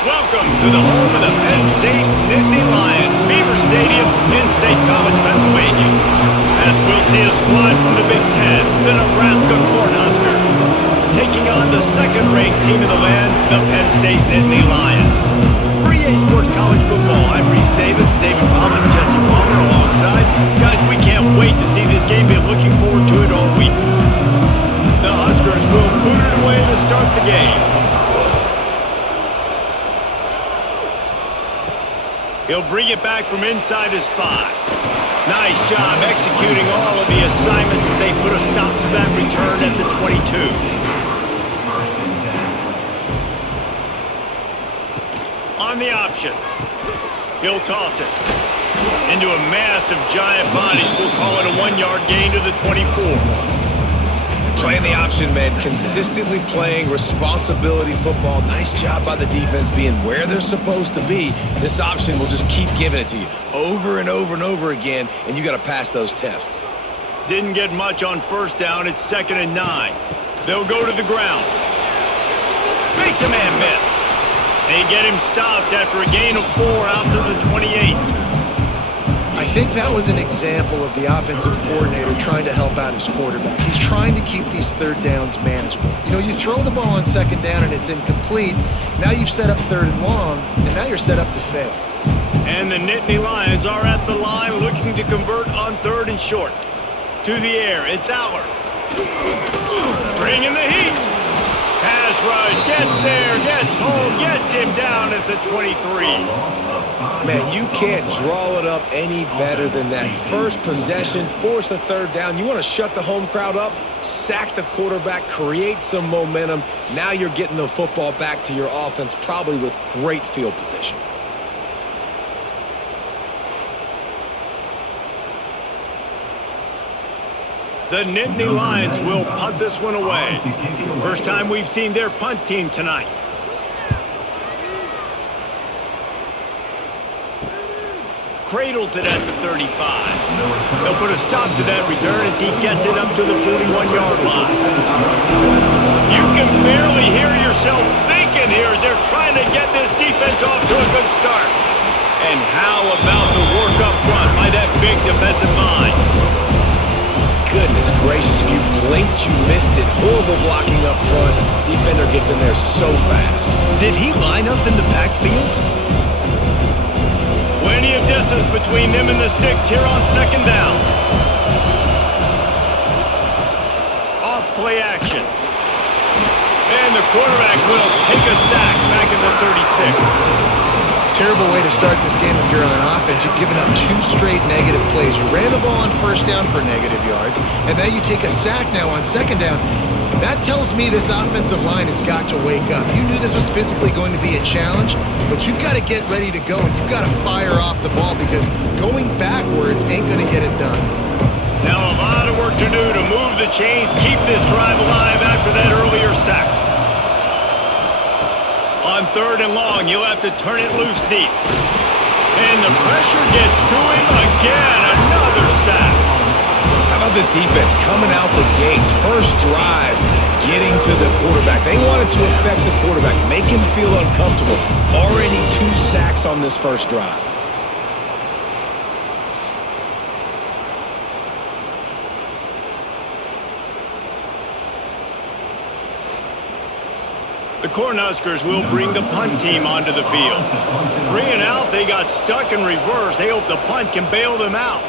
Welcome to the home of the Penn State Nittany Lions, Beaver Stadium in State College, Pennsylvania. As we'll see a squad from the Big Ten, the Nebraska Cornhuskers, taking on the second-ranked team in the land, the Penn State Nittany Lions. For EA Sports College Football, I'm Reese Davis, David Pollock, Jesse Palmer alongside. Guys, we can't wait to see this game. Been looking forward to it all week. The Huskers will boot it away to start the game. He'll bring it back from inside his 5. Nice job executing all of the assignments as they put a stop to that return at the 22. On the option. He'll toss it into a mass of giant bodies. We'll call it a 1-yard gain to the 24. Playing the option, man. Consistently playing responsibility football. Nice job by the defense being where they're supposed to be. This option will just keep giving it to you over and over and over again, and you got to pass those tests. Didn't get much on first down. It's 2nd and 9. They'll go to the ground. Makes a man miss. They get him stopped after a gain of 4 out to the 28. I think that was an example of the offensive coordinator trying to help out his quarterback. He's trying to keep these third downs manageable. You know, you throw the ball on 2nd down and it's incomplete. Now you've set up 3rd and long, and now you're set up to fail. And the Nittany Lions are at the line looking to convert on 3rd and short. To the air, it's Aller. Bringing the heat. Pass rush, gets there, gets home, gets him down at the 23. Man, you can't draw it up any better than that. First possession, force a 3rd down. You want to shut the home crowd up, sack the quarterback, create some momentum. Now you're getting the football back to your offense, probably with great field position. The Nittany Lions will punt this one away. First time we've seen their punt team tonight. Cradles it at the 35. They'll put a stop to that return as he gets it up to the 41-yard line. You can barely hear yourself thinking here as they're trying to get this defense off to a good start. And how about the work up front by that big defensive line? Goodness gracious, if you blinked, you missed it. Horrible blocking up front. Defender gets in there so fast. Did he line up in the backfield? Plenty of distance between them and the sticks here on 2nd down. Off play action. And the quarterback will take a sack back in the 36. Terrible way to start this game if you're on offense. You've given up 2 straight negative plays. You ran the ball on 1st down for negative yards, and now you take a sack now on 2nd down. That tells me this offensive line has got to wake up. You knew this was physically going to be a challenge, but you've got to get ready to go, and you've got to fire off the ball because going backwards ain't going to get it done. Now a lot of work to do to move the chains, keep this drive alive after that earlier sack. On 3rd and long, you'll have to turn it loose deep. And the pressure gets to him again. Another sack. How about this defense coming out the gates? First drive, getting to the quarterback. They wanted to affect the quarterback, make him feel uncomfortable. Already 2 sacks on this first drive. The Cornhuskers will bring the punt team onto the field. 3 and out, they got stuck in reverse. They hope the punt can bail them out.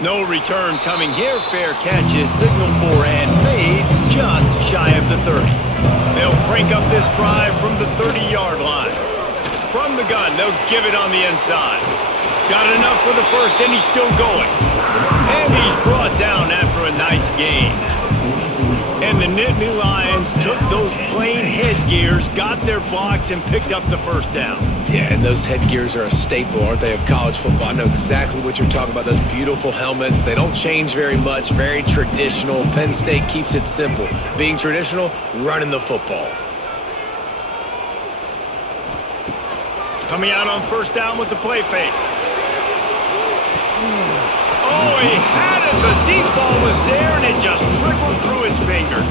No return coming here. Fair catch is signaled for and made just shy of the 30. They'll crank up this drive from the 30-yard line. From the gun, they'll give it on the inside. Got enough for the first, and he's still going. And he's brought down after a nice gain. And the Nittany Lions took those plain headgears, got their blocks, and picked up the 1st down. Yeah, and those headgears are a staple, aren't they, of college football? I know exactly what you're talking about, those beautiful helmets. They don't change very much, very traditional. Penn State keeps it simple. Being traditional, running the football. Coming out on 1st down with the play fake. Oh, he had it. The deep ball was there, and it just trickled through his fingers.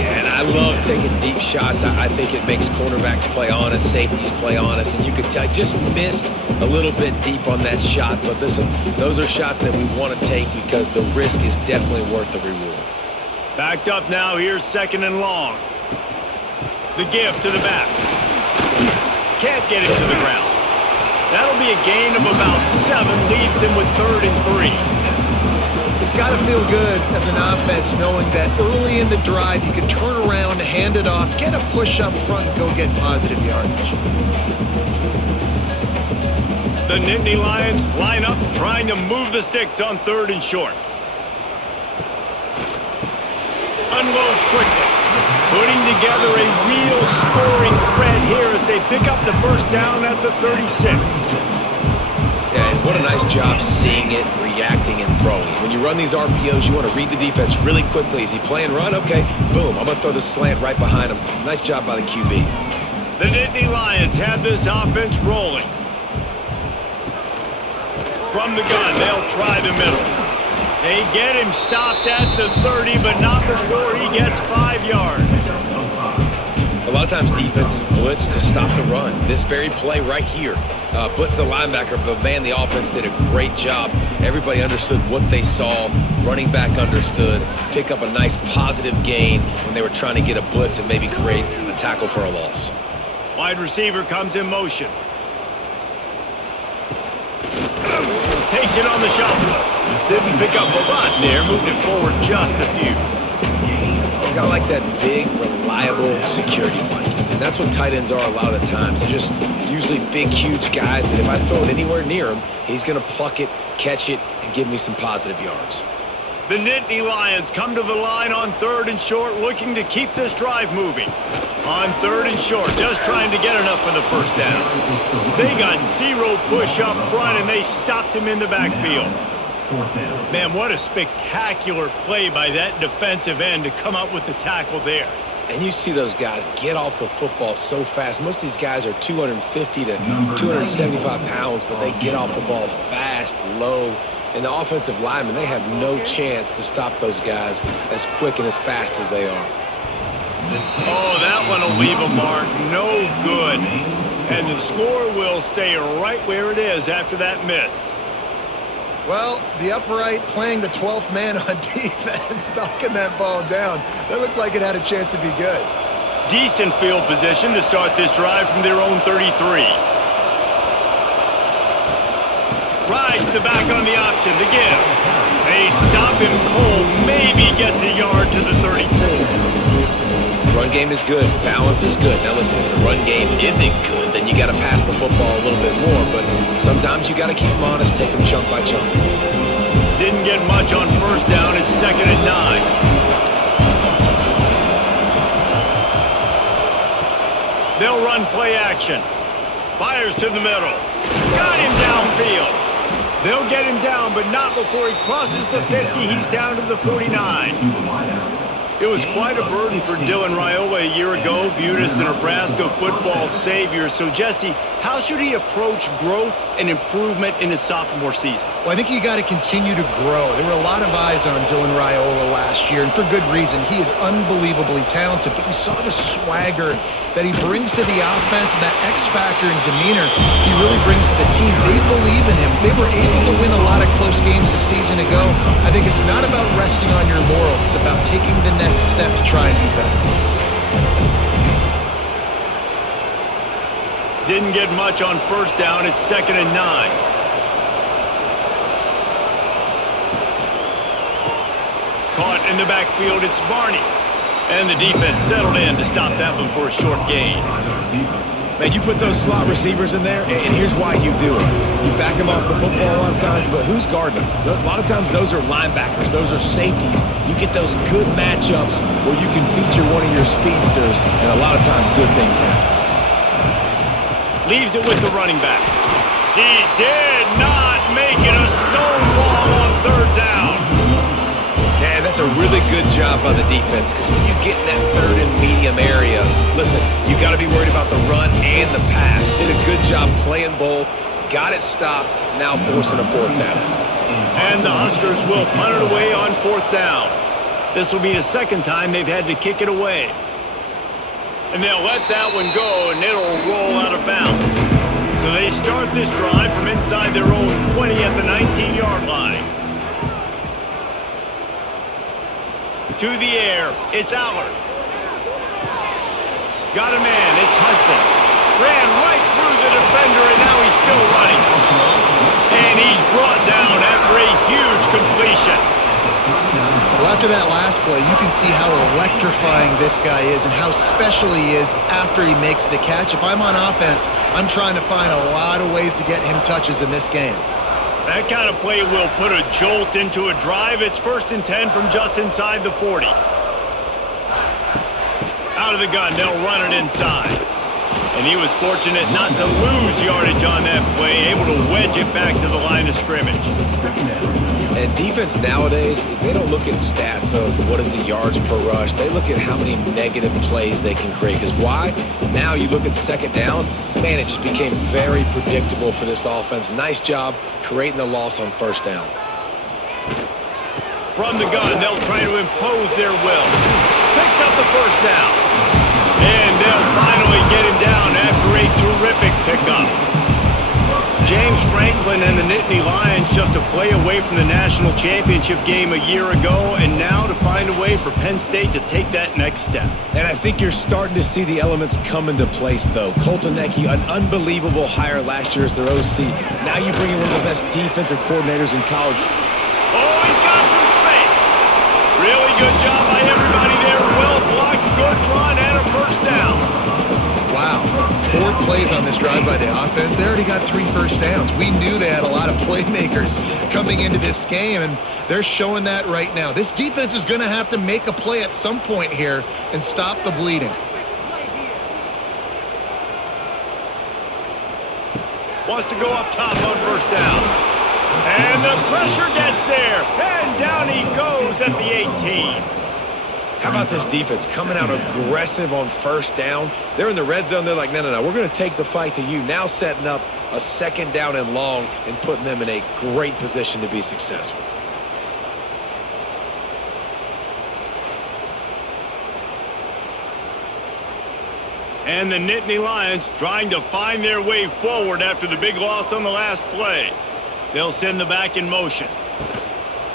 Yeah, and I love taking deep shots. I think it makes cornerbacks play honest, safeties play honest, and you could tell just missed a little bit deep on that shot. But listen, those are shots that we want to take because the risk is definitely worth the reward. Backed up now, here's 2nd and long. The give to the back. Can't get it to the ground. That'll be a gain of about 7, leaves him with 3rd and 3. It's got to feel good as an offense knowing that early in the drive you can turn around, hand it off, get a push up front, and go get positive yardage. The Nittany Lions line up trying to move the sticks on 3rd and short. Unloads quickly, putting together a real scoring thread here as they pick up the 1st down at the 36. Yeah, and what a nice job seeing it, reacting, and throwing. When you run these RPOs, you want to read the defense really quickly. Is he playing run? Okay, boom, I'm going to throw the slant right behind him. Nice job by the QB. The Nittany Lions have this offense rolling. From the gun, they'll try the middle. They get him stopped at the 30, but not before he gets 5 yards. A lot of times defenses blitz to stop the run. This very play right here, blitz the linebacker, but man, the offense did a great job. Everybody understood what they saw. Running back understood. Pick up a nice positive gain when they were trying to get a blitz and maybe create a tackle for a loss. Wide receiver comes in motion. Takes it on the shuffle. Didn't pick up a lot there, moved it forward just a few. Kind of like that big, reliable security blanket. And that's what tight ends are a lot of the times. They're just usually big, huge guys that if I throw it anywhere near him, he's going to pluck it, catch it, and give me some positive yards. The Nittany Lions come to the line on 3rd and short, looking to keep this drive moving. On 3rd and short, just trying to get enough for the 1st down. They got 0 push up front, and they stopped him in the backfield. Man, what a spectacular play by that defensive end to come up with the tackle there. And you see those guys get off the football so fast. Most of these guys are 250 to 275 pounds, but they get off the ball fast, low. And the offensive linemen, they have no chance to stop those guys as quick and as fast as they are. Oh, that one will leave a mark. No good. And the score will stay right where it is after that miss. Well, the upright playing the 12th man on defense, knocking that ball down. That looked like it had a chance to be good. Decent field position to start this drive from their own 33. Rides the back on the option, the give. They stop him cold, maybe gets a yard to the 34. Run game is good. Balance is good. Now listen, if the run game isn't good, then you got to pass the football a little bit more. But sometimes you got to keep them honest, take them chunk by chunk. Didn't get much on 1st down. It's 2nd and 9. They'll run play action. Fires to the middle. Got him downfield. They'll get him down, but not before he crosses the 50. He's down to the 49. It was quite a burden for Dylan Raiola a year ago, viewed as the Nebraska football savior. So, Jesse, how should he approach growth and improvement in his sophomore season? Well, I think you got to continue to grow. There were a lot of eyes on Dylan Raiola last year, and for good reason. He is unbelievably talented, but you saw the swagger that he brings to the offense and that X factor and demeanor he really brings to the team. They believe in him. They were able to win a lot of close games a season ago. I think it's not about resting on your laurels. It's about taking the next step to try and be better. Didn't get much on 1st down. It's 2nd and 9. Caught in the backfield. It's Barney. And the defense settled in to stop that one for a short gain. Man, you put those slot receivers in there, and here's why you do it. You back them off the football a lot of times, but who's guarding them? A lot of times those are linebackers. Those are safeties. You get those good matchups where you can feature one of your speedsters, and a lot of times good things happen. Leaves it with the running back. He did not make it a stonewall on 3rd down. Yeah, that's a really good job by the defense because when you get in that 3rd and medium area, listen, you got to be worried about the run and the pass. Did a good job playing both, got it stopped, now forcing a 4th down. And the Huskers will punt it away on 4th down. This will be the 2nd time they've had to kick it away. And they'll let that one go, and it'll roll out of bounds. So they start this drive from inside their own 20 at the 19-yard line. To the air, it's Allard. Got a man, it's Hudson. Ran right through the defender, and now he's still running. And he's brought down after a huge completion. Well, after that last play, you can see how electrifying this guy is and how special he is after he makes the catch. If I'm on offense, I'm trying to find a lot of ways to get him touches in this game. That kind of play will put a jolt into a drive. It's 1st and 10 from just inside the 40. Out of the gun, they'll run it inside. And he was fortunate not to lose yardage on that play, able to wedge it back to the line of scrimmage. And defense nowadays, they don't look at stats of what is the yards per rush. They look at how many negative plays they can create. Because why? Now you look at 2nd down, man, it just became very predictable for this offense. Nice job creating the loss on 1st down. From the gun, they'll try to impose their will. Picks up the 1st down. And they'll finally get him down after a terrific pickup. James Franklin and the Nittany Lions just a play away from the national championship game a year ago, and now to find a way for Penn State to take that next step. And I think you're starting to see the elements come into place, though. Colton Necky, an unbelievable hire last year as their OC. Now you bring in one of the best defensive coordinators in college. Oh, he's got some space. Really good job by everybody there. Well blocked, good run, and a 1st down. Wow, 4 plays on this drive by the offense. They already got 3 first downs. We knew they had a lot of playmakers coming into this game, and they're showing that right now. This defense is going to have to make a play at some point here and stop the bleeding. Wants to go up top on 1st down. And the pressure gets there. And down he goes at the 18. How about this defense coming out aggressive on 1st down? They're in the red zone. They're like, no, we're going to take the fight to you. Now setting up a 2nd down and long and putting them in a great position to be successful. And the Nittany Lions trying to find their way forward after the big loss on the last play. They'll send the back in motion.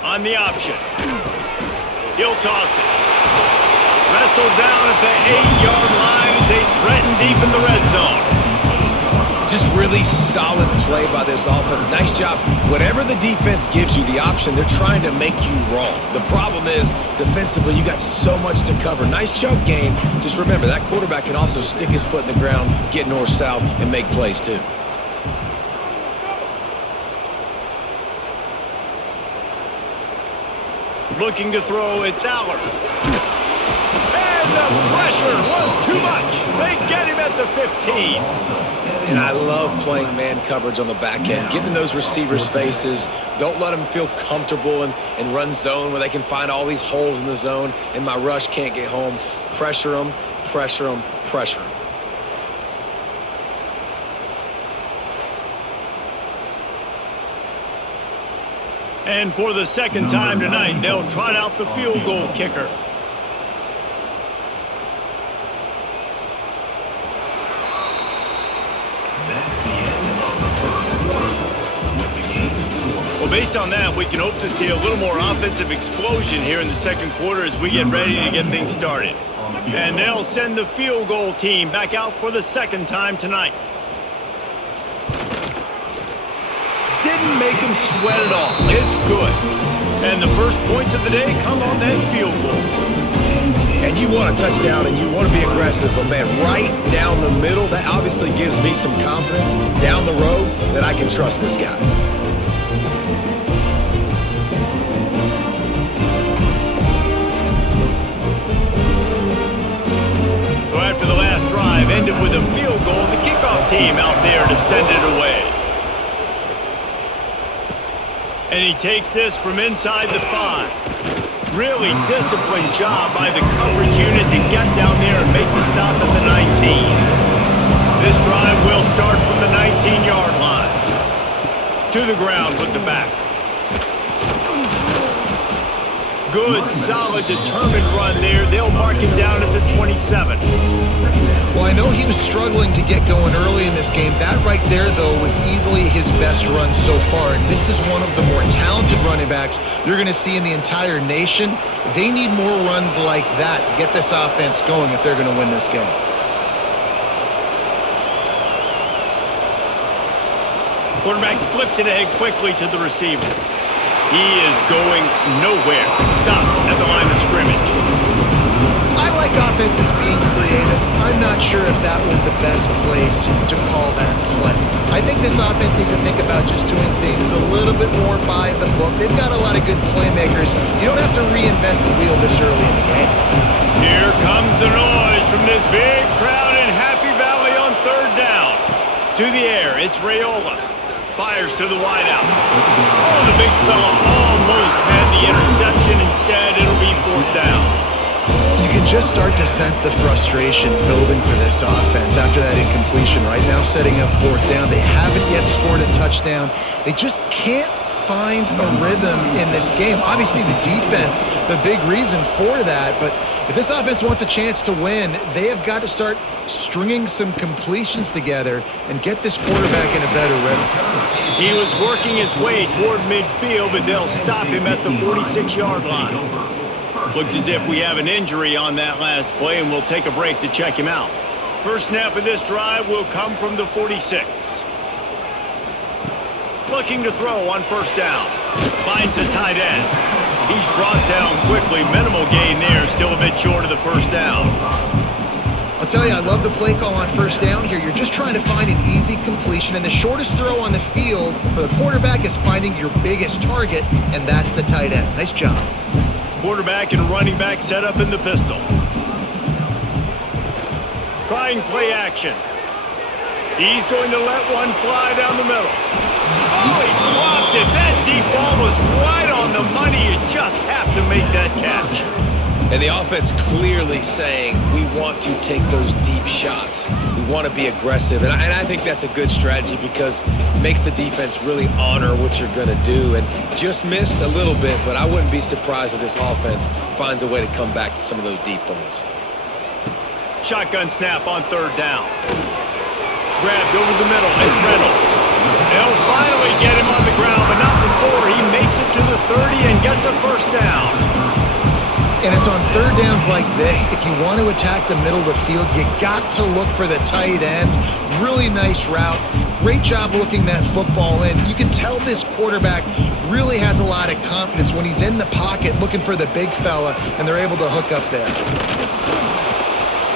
On the option. He'll toss it. Wrestled down at the 8-yard line as they threaten deep in the red zone. Just really solid play by this offense. Nice job. Whatever the defense gives you the option, they're trying to make you wrong. The problem is, defensively, you got so much to cover. Nice chunk gain. Just remember, that quarterback can also stick his foot in the ground, get north-south, and make plays too. Looking to throw, it's Allard. And the pressure was too much. They get him at the 15. And I love playing man coverage on the back end, getting in those receivers' faces. Don't let them feel comfortable and run zone where they can find all these holes in the zone and my rush can't get home. Pressure them, pressure them, pressure them. And for the 2nd time tonight, they'll trot out the field goal kicker. Well, based on that, we can hope to see a little more offensive explosion here in the 2nd quarter as we get ready to get things started. And they'll send the field goal team back out for the 2nd time tonight. Didn't make him sweat at all. It's good. And the first points of the day come on that field goal. And you want a touchdown and you want to be aggressive, but man, right down the middle, that obviously gives me some confidence down the road that I can trust this guy. So after the last drive ended with a field goal, the kickoff team out there to send it away. And he takes this from inside the 5. Really disciplined job by the coverage unit to get down there and make the stop at the 19. This drive will start from the 19-yard line. To the ground with the back. Good, solid, determined run there. They'll mark him down at the 27. was struggling to get going early in this game. That right there, though, was easily his best run so far. And this is one of the more talented running backs you're going to see in the entire nation. They need more runs like that to get this offense going if they're going to win this game. Quarterback flips it ahead quickly to the receiver. He is going nowhere. Stop at the line of scrimmage. I like offenses being creative. I'm not sure if that was the best place to call that play. I think this offense needs to think about just doing things a little bit more by the book. They've got a lot of good playmakers. You don't have to reinvent the wheel this early in the game. Here comes the noise from this big crowd in Happy Valley on third down. To the air, it's Raiola. Fires to the wideout. Oh, the big fella almost had the interception. Instead, it'll be fourth down. You can just start to sense the frustration building for this offense after that incompletion. Right now, setting up fourth down. They haven't yet scored a touchdown. They just can't find a rhythm in this game. Obviously, the defense, the big reason for that. But if this offense wants a chance to win, they have got to start stringing some completions together and get this quarterback in a better rhythm. He was working his way toward midfield, but they'll stop him at the 46-yard line. Looks as if we have an injury on that last play, and we'll take a break to check him out. First snap of this drive will come from the 46. Looking to throw on first down. Finds the tight end. He's brought down quickly. Minimal gain there. Still a bit short of the first down. I'll tell you, I love the play call on first down here. You're just trying to find an easy completion, and the shortest throw on the field for the quarterback is finding your biggest target, and that's the tight end. Nice job. Quarterback and running back set up in the pistol. Trying play action. He's going to let one fly down the middle. Oh, he dropped it. That deep ball was right on the money. You just have to make that catch. And the offense clearly saying, we want to take those deep shots. We want to be aggressive. And I think that's a good strategy because it makes the defense really honor what you're going to do. And just missed a little bit, but I wouldn't be surprised if this offense finds a way to come back to some of those deep balls. Shotgun snap on third down. Grabbed over the middle. It's Reynolds. They'll finally get him on the ground, but not before he makes it to the 30 and gets a first down. And it's on third downs like this. If you want to attack the middle of the field, you got to look for the tight end. Really nice route. Great job looking that football in. You can tell this quarterback really has a lot of confidence when he's in the pocket looking for the big fella, and they're able to hook up there.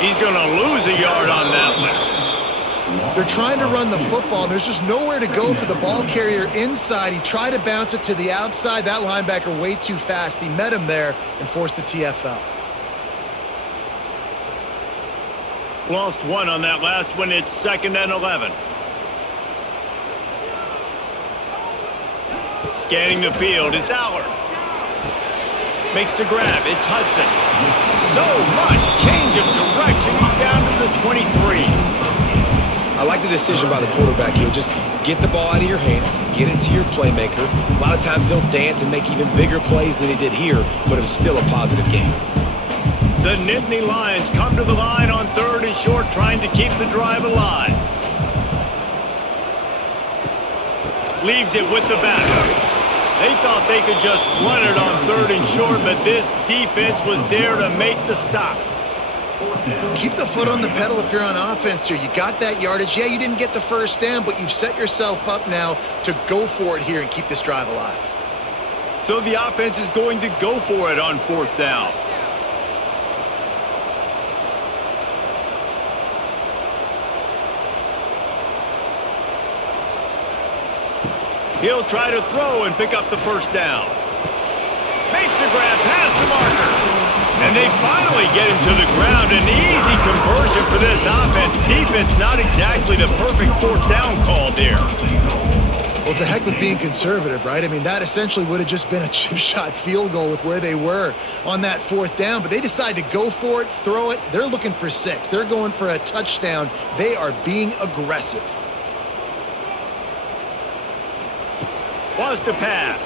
He's going to lose a yard on that one. They're trying to run the football. There's just nowhere to go for the ball carrier inside. He tried to bounce it to the outside. That linebacker way too fast. He met him there and forced the TFL. Lost one on that last one. It's 2nd and 11. Scanning the field. It's Aller. Makes the grab. It's Hudson. So much change of direction. He's down to the 23. I like the decision by the quarterback here. Just get the ball out of your hands, get it to your playmaker. A lot of times they'll dance and make even bigger plays than he did here, but it was still a positive game. The Nittany Lions come to the line on third and short, trying to keep the drive alive. Leaves it with the back. They thought they could just run it on third and short, but this defense was there to make the stop. Keep the foot on the pedal if you're on offense here. You got that yardage. Yeah, you didn't get the first down, but you've set yourself up now to go for it here and keep this drive alive. So the offense is going to go for it on fourth down. He'll try to throw and pick up the first down. Makes the grab past the marker. And they finally get him to the ground. An easy conversion for this offense. Defense not exactly the perfect fourth down call there. Well, to heck with being conservative, right? I mean, that essentially would have just been a chip shot field goal with where they were on that fourth down. But they decide to go for it, throw it. They're looking for 6. They're going for a touchdown. They are being aggressive. Wants to pass.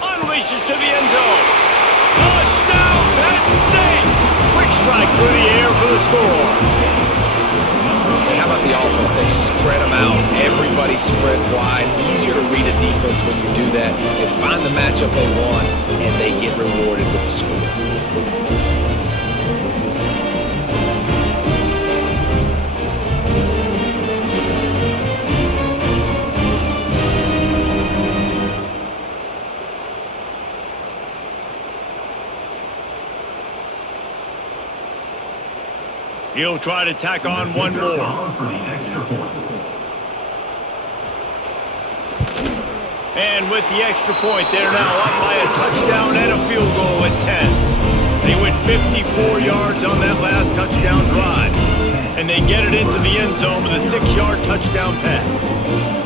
Unleashes to the end zone. Touchdown, Penn State! Quick strike through the air for the score. the matchup they want, and they get rewarded with the score. He'll try to tack on one more. And with the extra point, they're now up by a touchdown and a field goal at 10. They went 54 yards on that last touchdown drive. And they get it into the end zone with a 6-yard touchdown pass.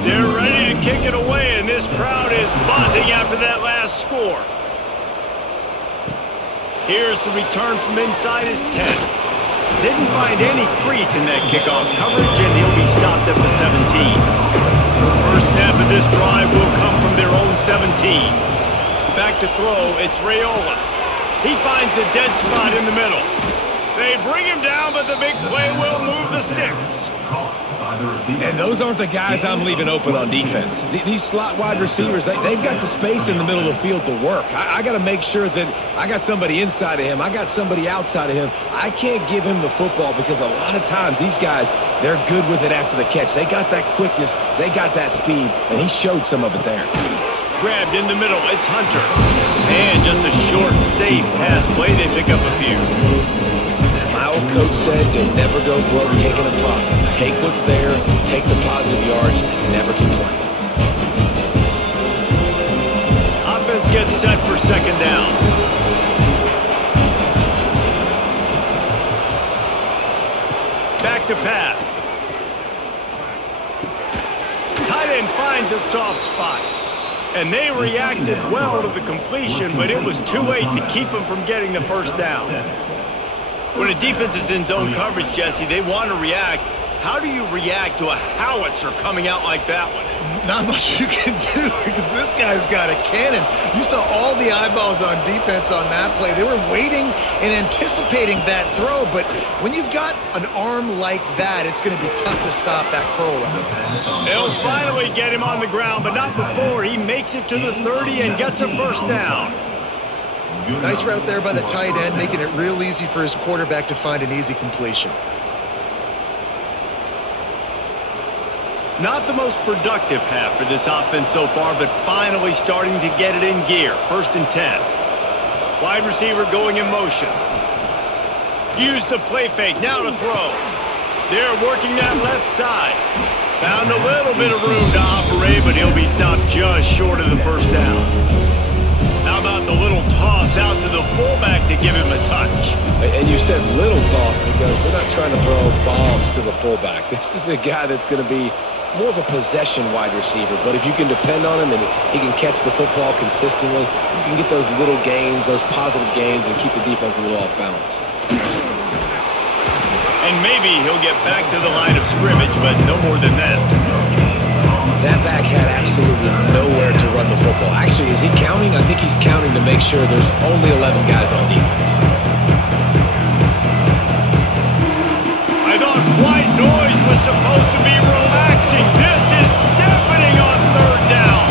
They're ready to kick it away, and this crowd is buzzing after that last score. Here's the return from inside his 10. Didn't find any crease in that kickoff coverage, and he'll be stopped at the 17. First snap of this drive will come from their own 17. Back to throw, it's Raiola. He finds a dead spot in the middle. They bring him down, but the big play will move the sticks. And those aren't the guys I'm leaving open on defense. These slot wide receivers, they've got the space in the middle of the field to work. I got to make sure that I got somebody inside of him. I got somebody outside of him. I can't give him the football because a lot of times these guys, they're good with it after the catch. They got that quickness. They got that speed, and he showed some of it there. Grabbed in the middle, it's Hunter. And just a short, safe pass play, they pick up a few. My old coach said you'll never go broke taking a profit. Take what's there, take the positive yards, and never complain. Offense gets set for second down. Back to pass. Tight end finds a soft spot. And they reacted well to the completion, but it was too late to keep them from getting the first down. When a defense is in zone coverage, Jesse, they want to react. How do you react to a howitzer coming out like that one? Not much you can do because this guy's got a cannon. You saw all the eyeballs on defense on that play. They were waiting and anticipating that throw, but when you've got an arm like that, it's going to be tough to stop that curl run. They'll finally get him on the ground, but not before. He makes it to the 30 and gets a first down. Nice route there by the tight end, making it real easy for his quarterback to find an easy completion. Not the most productive half for this offense so far, but finally starting to get it in gear. 1st and 10. Wide receiver going in motion. Use the play fake, now to throw. They're working that left side. Found a little bit of room to operate, but he'll be stopped just short of the first down. How about the little toss out to the fullback to give him a touch? And you said little toss because they're not trying to throw bombs to the fullback. This is a guy that's going to be more of a possession wide receiver, but if you can depend on him and he can catch the football consistently, you can get those little gains, those positive gains, and keep the defense a little off balance. And maybe he'll get back to the line of scrimmage, but no more than that. That back had absolutely nowhere to run the football. Actually, is he counting? I think he's counting to make sure there's only 11 guys on defense. I thought white noise was supposed to be relaxing. This is deafening on 3rd down.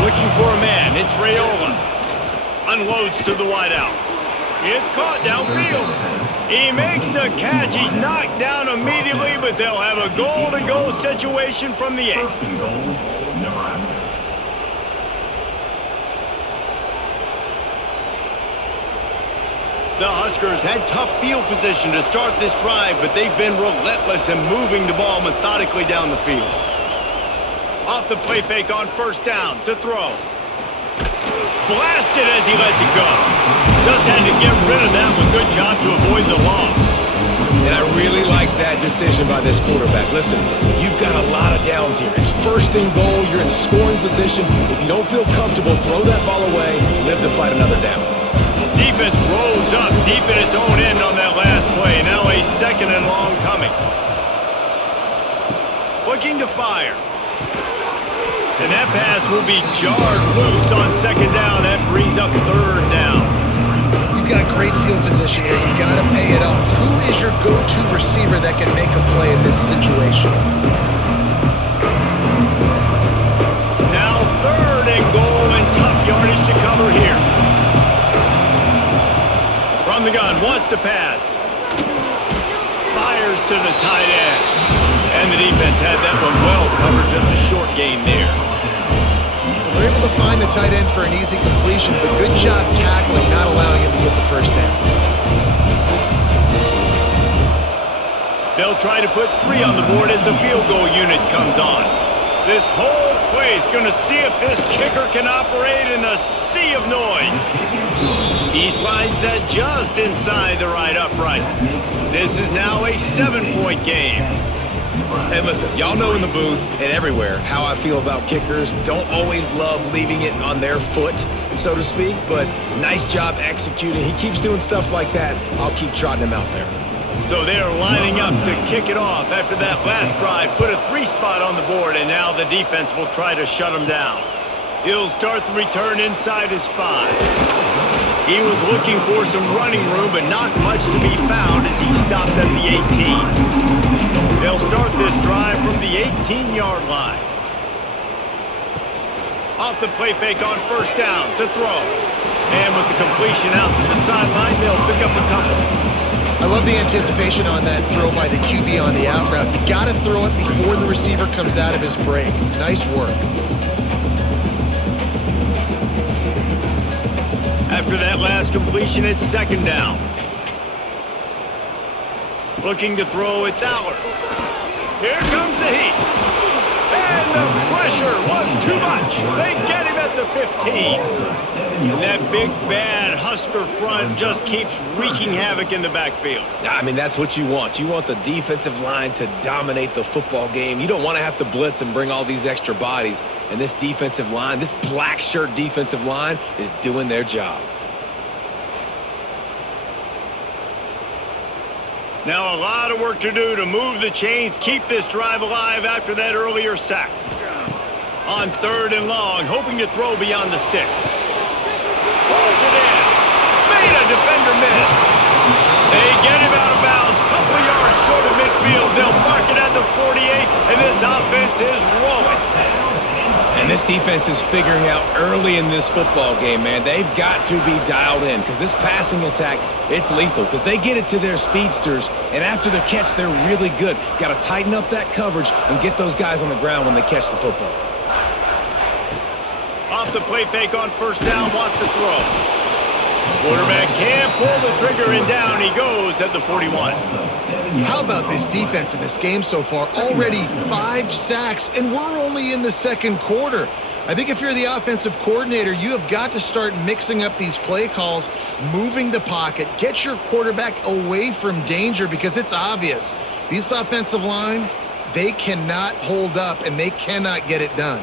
Looking for a man. It's Raiola. Unloads to the wideout. It's caught downfield. He makes the catch. He's knocked down immediately, but they'll have a goal-to-go situation from the 8. Nebraska. The Huskers had tough field position to start this drive, but they've been relentless in moving the ball methodically down the field. Off the play fake on 1st down to throw. Blasted as he lets it go. Just had to get rid of that one. Good job to avoid the loss. And I really like that decision by this quarterback. Listen, you've got a lot of downs here. It's 1st and goal. You're in scoring position. If you don't feel comfortable, throw that ball away. Live to fight another down. Defense rolls up deep in its own end on that last play. Now a 2nd and long coming. Looking to fire. And that pass will be jarred loose on 2nd down. That brings up 3rd down. You've got great field position here. You got to pay it off. Who is your go-to receiver that can make a play in this situation? Now 3rd and goal and touchdown. to pass. Fires to the tight end. And the defense had that one well covered, just a short gain there. They're able to find the tight end for an easy completion, but good job tackling, not allowing him to get the first down. They'll try to put 3 on the board as the field goal unit comes on. This whole place going to see if this kicker can operate in a sea of noise. He slides that just inside the right upright. This is now a 7-point game. Hey, listen, y'all know in the booth and everywhere how I feel about kickers. Don't always love leaving it on their foot, so to speak, but nice job executing. He keeps doing stuff like that. I'll keep trotting him out there. So they're lining up to kick it off after that last drive. Put a 3 spot on the board, and now the defense will try to shut him down. He'll start the return inside his 5. He was looking for some running room, but not much to be found as he stopped at the 18. They'll start this drive from the 18-yard line. Off the play fake on first down to throw. And with the completion out to the sideline, they'll pick up a couple. I love the anticipation on that throw by the QB on the out route. You got to throw it before the receiver comes out of his break. Nice work. After that last completion, it's second down. Looking to throw, it's Allard. Here comes the heat. And the pressure was too much. They get him at the 15. And that big, bad Husker front just keeps wreaking havoc in the backfield. I mean, that's what you want. You want the defensive line to dominate the football game. You don't want to have to blitz and bring all these extra bodies. And this defensive line, this black shirt defensive line is doing their job. Now a lot of work to do to move the chains, keep this drive alive after that earlier sack. On 3rd and long, hoping to throw beyond the sticks. Pulls it in. Made a defender miss. They get him out of bounds. Couple of yards short of midfield. They'll mark it at the 48, and this offense is rolling. And this defense is figuring out early in this football game, man. They've got to be dialed in because this passing attack, it's lethal because they get it to their speedsters, and after the catch, they're really good. Got to tighten up that coverage and get those guys on the ground when they catch the football. Off the play fake on first down, wants to throw. Quarterback can't pull the trigger, and down he goes at the 41. How about this defense in this game so far? Already 5 sacks, and we're only in the second quarter. I think if you're the offensive coordinator, you have got to start mixing up these play calls, moving the pocket, get your quarterback away from danger because it's obvious. This offensive line, they cannot hold up, and they cannot get it done.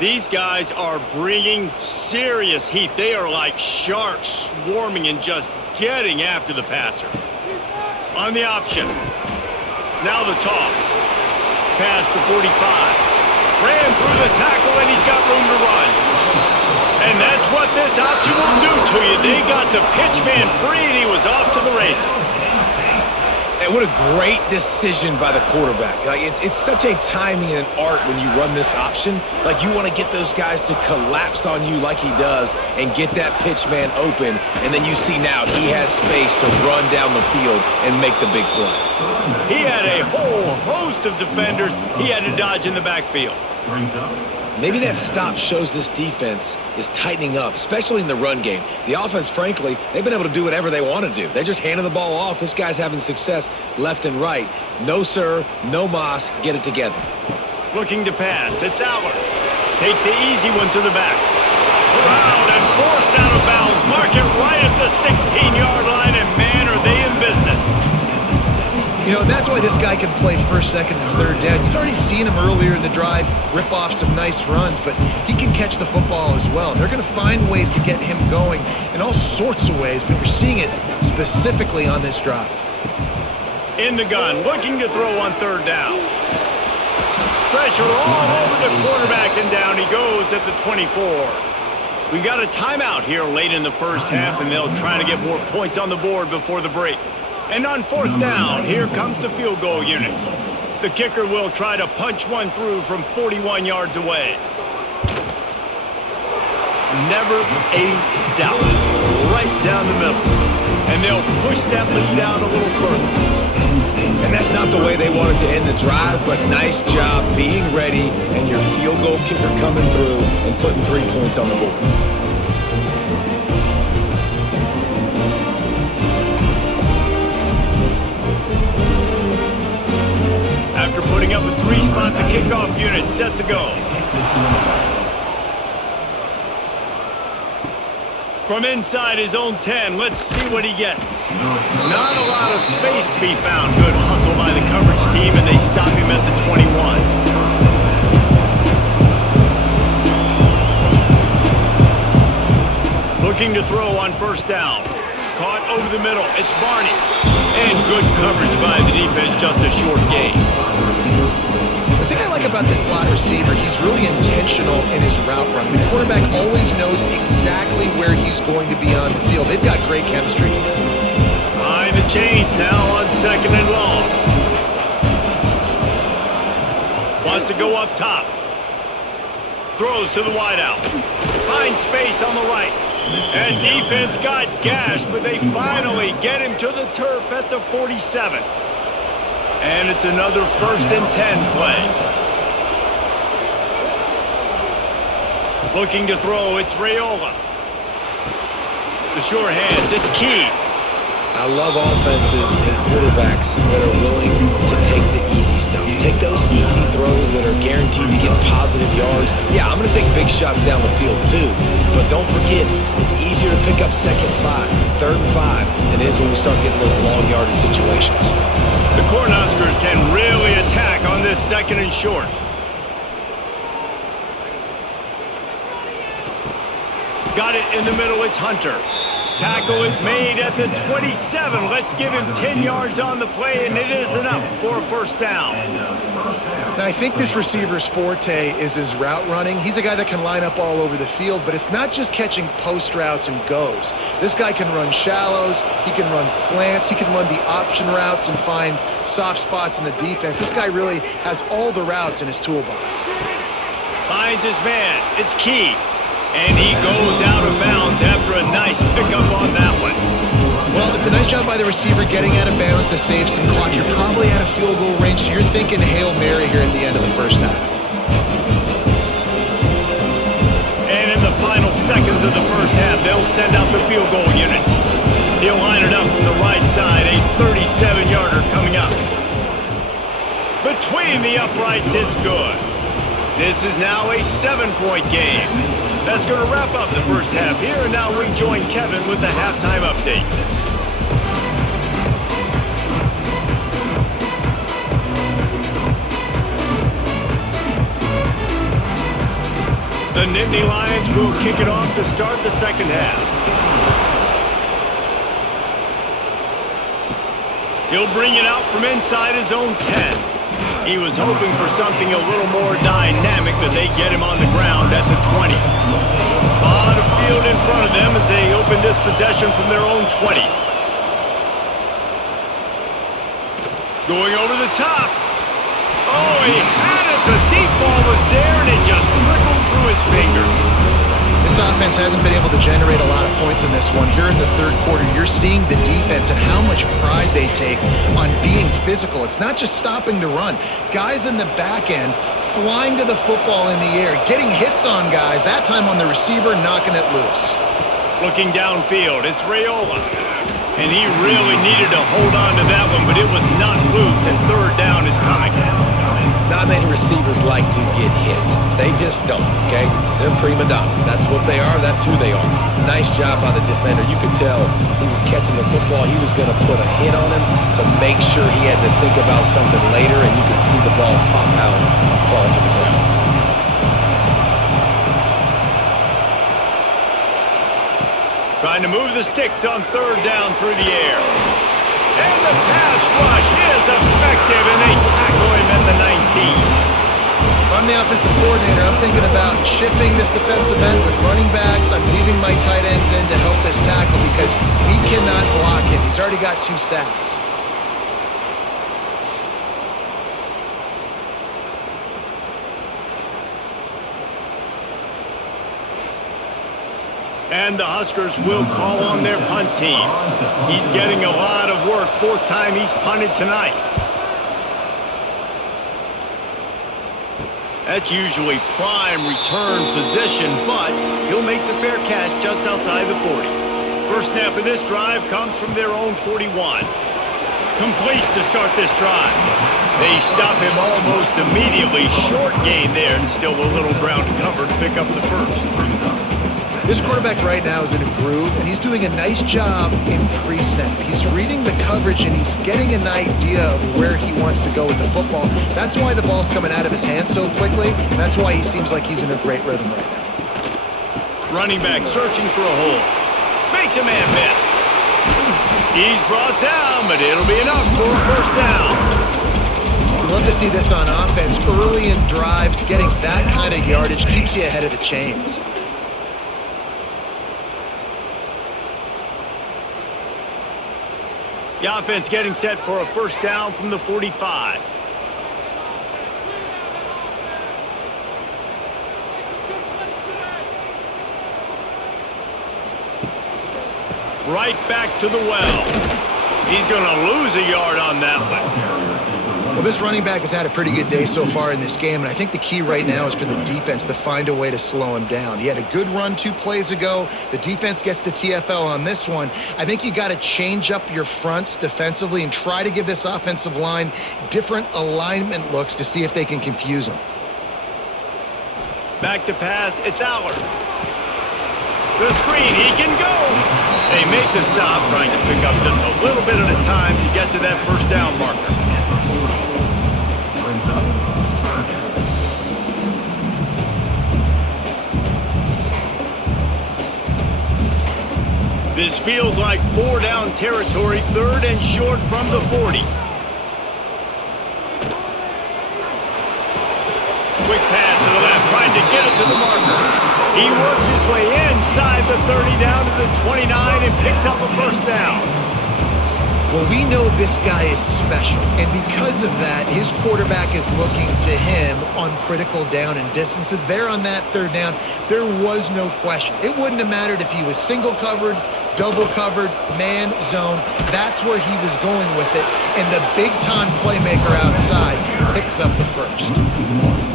These guys are bringing serious heat. They are like sharks swarming and just getting after the passer. On the option. Now the toss. Past the 45. Ran through the tackle, and he's got room to run. And that's what this option will do to you. They got the pitch man free, and he was off to the races. And what a great decision by the quarterback. Like it's such a timing and an art when you run this option. Like you want to get those guys to collapse on you like he does and get that pitch man open. And then you see now he has space to run down the field and make the big play. He had a whole host of defenders he had to dodge in the backfield. Maybe that stop shows this defense is tightening up, especially in the run game. The offense, frankly, they've been able to do whatever they want to do. They're just handing the ball off. This guy's having success left and right. No, sir. No, Moss. Get it together. Looking to pass. It's Allard. Takes the easy one to the back. Around and forced out of bounds. Mark it right at the 16-yard line, and man, are they in business. You know, that's why this guy can play first, second, and third down. You've already seen him earlier in the drive rip off some nice runs, but he can catch the football as well. They're going to find ways to get him going in all sorts of ways, but you're seeing it specifically on this drive. In the gun, looking to throw on third down. Pressure all over the quarterback, and down he goes at the 24. We've got a timeout here late in the first half, and they'll try to get more points on the board before the break. And on fourth down, here comes the field goal unit. The kicker will try to punch one through from 41 yards away. Never a doubt. Right down the middle. and they'll push that lead out a little further. And that's not the way they wanted to end the drive, but nice job being ready and your field goal kicker coming through and putting 3 points on the board. After putting up a 3-spot, the kickoff unit set to go. From inside his own 10, let's see what he gets. Not a lot of space to be found. Good hustle by the coverage team, and they stop him at the 21. Looking to throw on first down. Caught over the middle. It's Barney. And good coverage by the defense, just a short gain. The thing I like about this slot receiver, he's really intentional in his route running. The quarterback always knows exactly where he's going to be on the field. They've got great chemistry. Behind the chains now on 2nd and long. Wants to go up top. Throws to the wideout. Finds space on the right. And defense got gashed, but they finally get him to the turf at the 47. And it's another 1st and 10 play. Looking to throw, it's Raiola. The sure hands, it's Key. I love offenses and quarterbacks that are willing to take the easy stuff. Take those easy throws that are guaranteed to get positive yards. Yeah, I'm going to take big shots down the field too. But don't forget, it's easier to pick up 2nd and 5, 3rd and 5 than it is when we start getting those long yardage situations. The Cornhuskers can really attack on this 2nd and short. Got it in the middle, it's Hunter. Tackle is made at the 27. Let's give him 10 yards on the play, and it is enough for a 1st down. Now, I think this receiver's forte is his route running. He's a guy that can line up all over the field, but it's not just catching post routes and goes. This guy can run shallows, he can run slants, he can run the option routes and find soft spots in the defense. This guy really has all the routes in his toolbox. Finds his man. It's Key. And he goes out of bounds after a nice pickup on that one. Well, it's a nice job by the receiver getting out of bounds to save some clock. You're probably out of field goal range, so you're thinking Hail Mary here at the end of the 1st half. And in the final seconds of the 1st half, they'll send out the field goal unit. He'll line it up from the right side, a 37-yarder coming up. Between the uprights, it's good. This is now a 7-point game. That's going to wrap up the 1st half here, and now we join Kevin with the halftime update. The Nittany Lions will kick it off to start the 2nd half. He'll bring it out from inside his own 10. He was hoping for something a little more dynamic, but they get him on the ground at the 20. A lot of field in front of them as they open this possession from their own 20. Going over the top. Oh, he had it. The deep ball was there, and it just trickled through his fingers. This offense hasn't been able to generate a lot of points in this one. Here in the 3rd quarter, you're seeing the defense and how much pride they take on being physical. It's not just stopping the run. Guys in the back end flying to the football in the air, getting hits on guys, that time on the receiver, knocking it loose. Looking downfield, it's Raiola. And he really needed to hold on to that one, but it was not loose, and 3rd down is coming. Not many receivers like to get hit. They just don't, okay? They're prima donnas. That's what they are. That's who they are. Nice job by the defender. You could tell he was catching the football. He was going to put a hit on him to make sure he had to think about something later, and you could see the ball pop out and fall to the ground. Trying to move the sticks on 3rd down through the air. And the pass rush is effective, and they tackle him at the 19. If I'm the offensive coordinator, I'm thinking about chipping this defensive end with running backs. I'm leaving my tight ends in to help this tackle because we cannot block him. He's already got 2 sacks. And the Huskers will call on their punt team. He's getting a lot of work. Fourth time he's punted tonight. That's usually prime return position, but he'll make the fair catch just outside the 40. First snap of this drive comes from their own 41. Complete to start this drive. They stop him almost immediately. Short gain there, and still a little ground to cover to pick up the first. This quarterback right now is in a groove, and he's doing a nice job in pre-snap. He's reading the coverage, and he's getting an idea of where he wants to go with the football. That's why the ball's coming out of his hands so quickly, and that's why he seems like he's in a great rhythm right now. Running back searching for a hole. Makes a man miss. He's brought down, but it'll be enough for a first down. We love to see this on offense. Early in drives, getting that kind of yardage keeps you ahead of the chains. The offense getting set for a first down from the 45. Right back to the well. He's going to lose a yard on that one. Well, this running back has had a pretty good day so far in this game, and I think the key right now is for the defense to find a way to slow him down. He had a good run 2 plays ago. The defense gets the TFL on this one. I think you got to change up your fronts defensively and try to give this offensive line different alignment looks to see if they can confuse him. Back to pass, it's Allard. The screen, he can go. They make the stop, trying to pick up just a little bit at a time to get to that first down marker. This feels like 4 down territory, 3rd and short from the 40. Quick pass to the left, trying to get it to the marker. He works his way inside the 30 down to the 29 and picks up a first down. Well, we know this guy is special, and because of that, his quarterback is looking to him on critical down and distances. There on that 3rd down, there was no question. It wouldn't have mattered if he was single covered, double covered, man zone. That's where he was going with it, and the big-time playmaker outside picks up the first.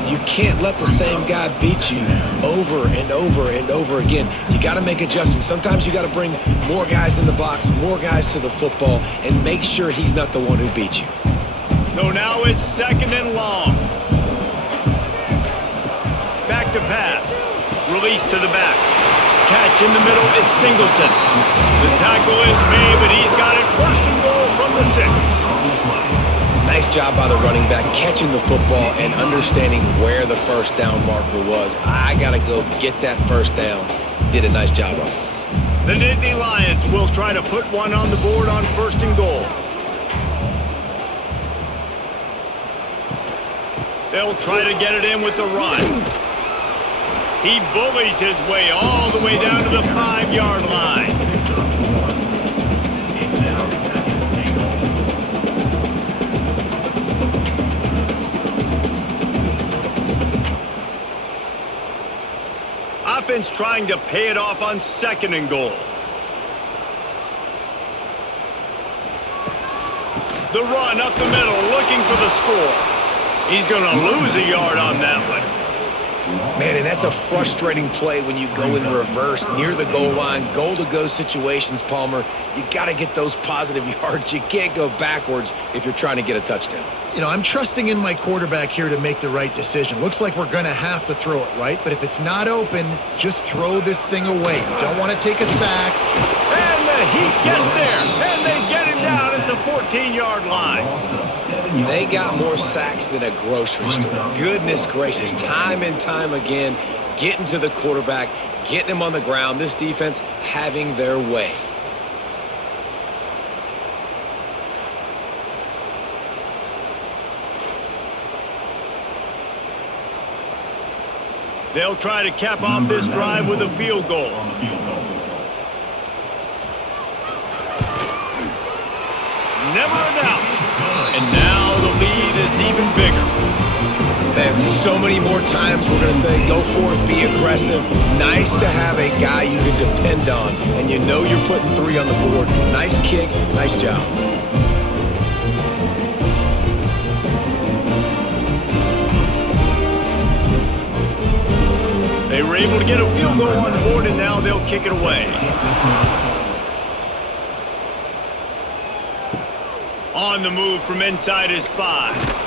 You can't let the same guy beat you over and over and over again. You got to make adjustments. Sometimes you got to bring more guys in the box, more guys to the football, and make sure he's not the one who beat you. So now it's 2nd and long. Back to pass. Release to the back. Catch in the middle, it's Singleton. The tackle is made, but he's got it 1st and goal from the 6. Nice job by the running back catching the football and understanding where the first down marker was. I got to go get that first down. Did a nice job of it. The Nittany Lions will try to put one on the board on 1st and goal. They'll try to get it in with the run. He bullies his way all the way down to the 5-yard line. Offense trying to pay it off on 2nd and goal. The run up the middle, looking for the score. He's going to lose a yard on that one. Man, and that's a frustrating play when you go in reverse near the goal line, goal-to-go situations, Palmer. You got to get those positive yards. You can't go backwards if you're trying to get a touchdown. You know, I'm trusting in my quarterback here to make the right decision. Looks like we're going to have to throw it, right? But if it's not open, just throw this thing away. You don't want to take a sack. And the Heat gets there, and they get him down at the 14-yard line. They got more sacks than a grocery store. Goodness gracious, time and time again, getting to the quarterback, getting him on the ground. This defense having their way. They'll try to cap off this drive with a field goal. Never a doubt. And now the lead is even bigger. That's So many more times we're going to say, go for it, be aggressive. Nice to have a guy you can depend on, and you know you're putting 3 on the board. Nice kick, nice job. They were able to get a field goal on the board, and now they'll kick it away. On the move from inside his 5.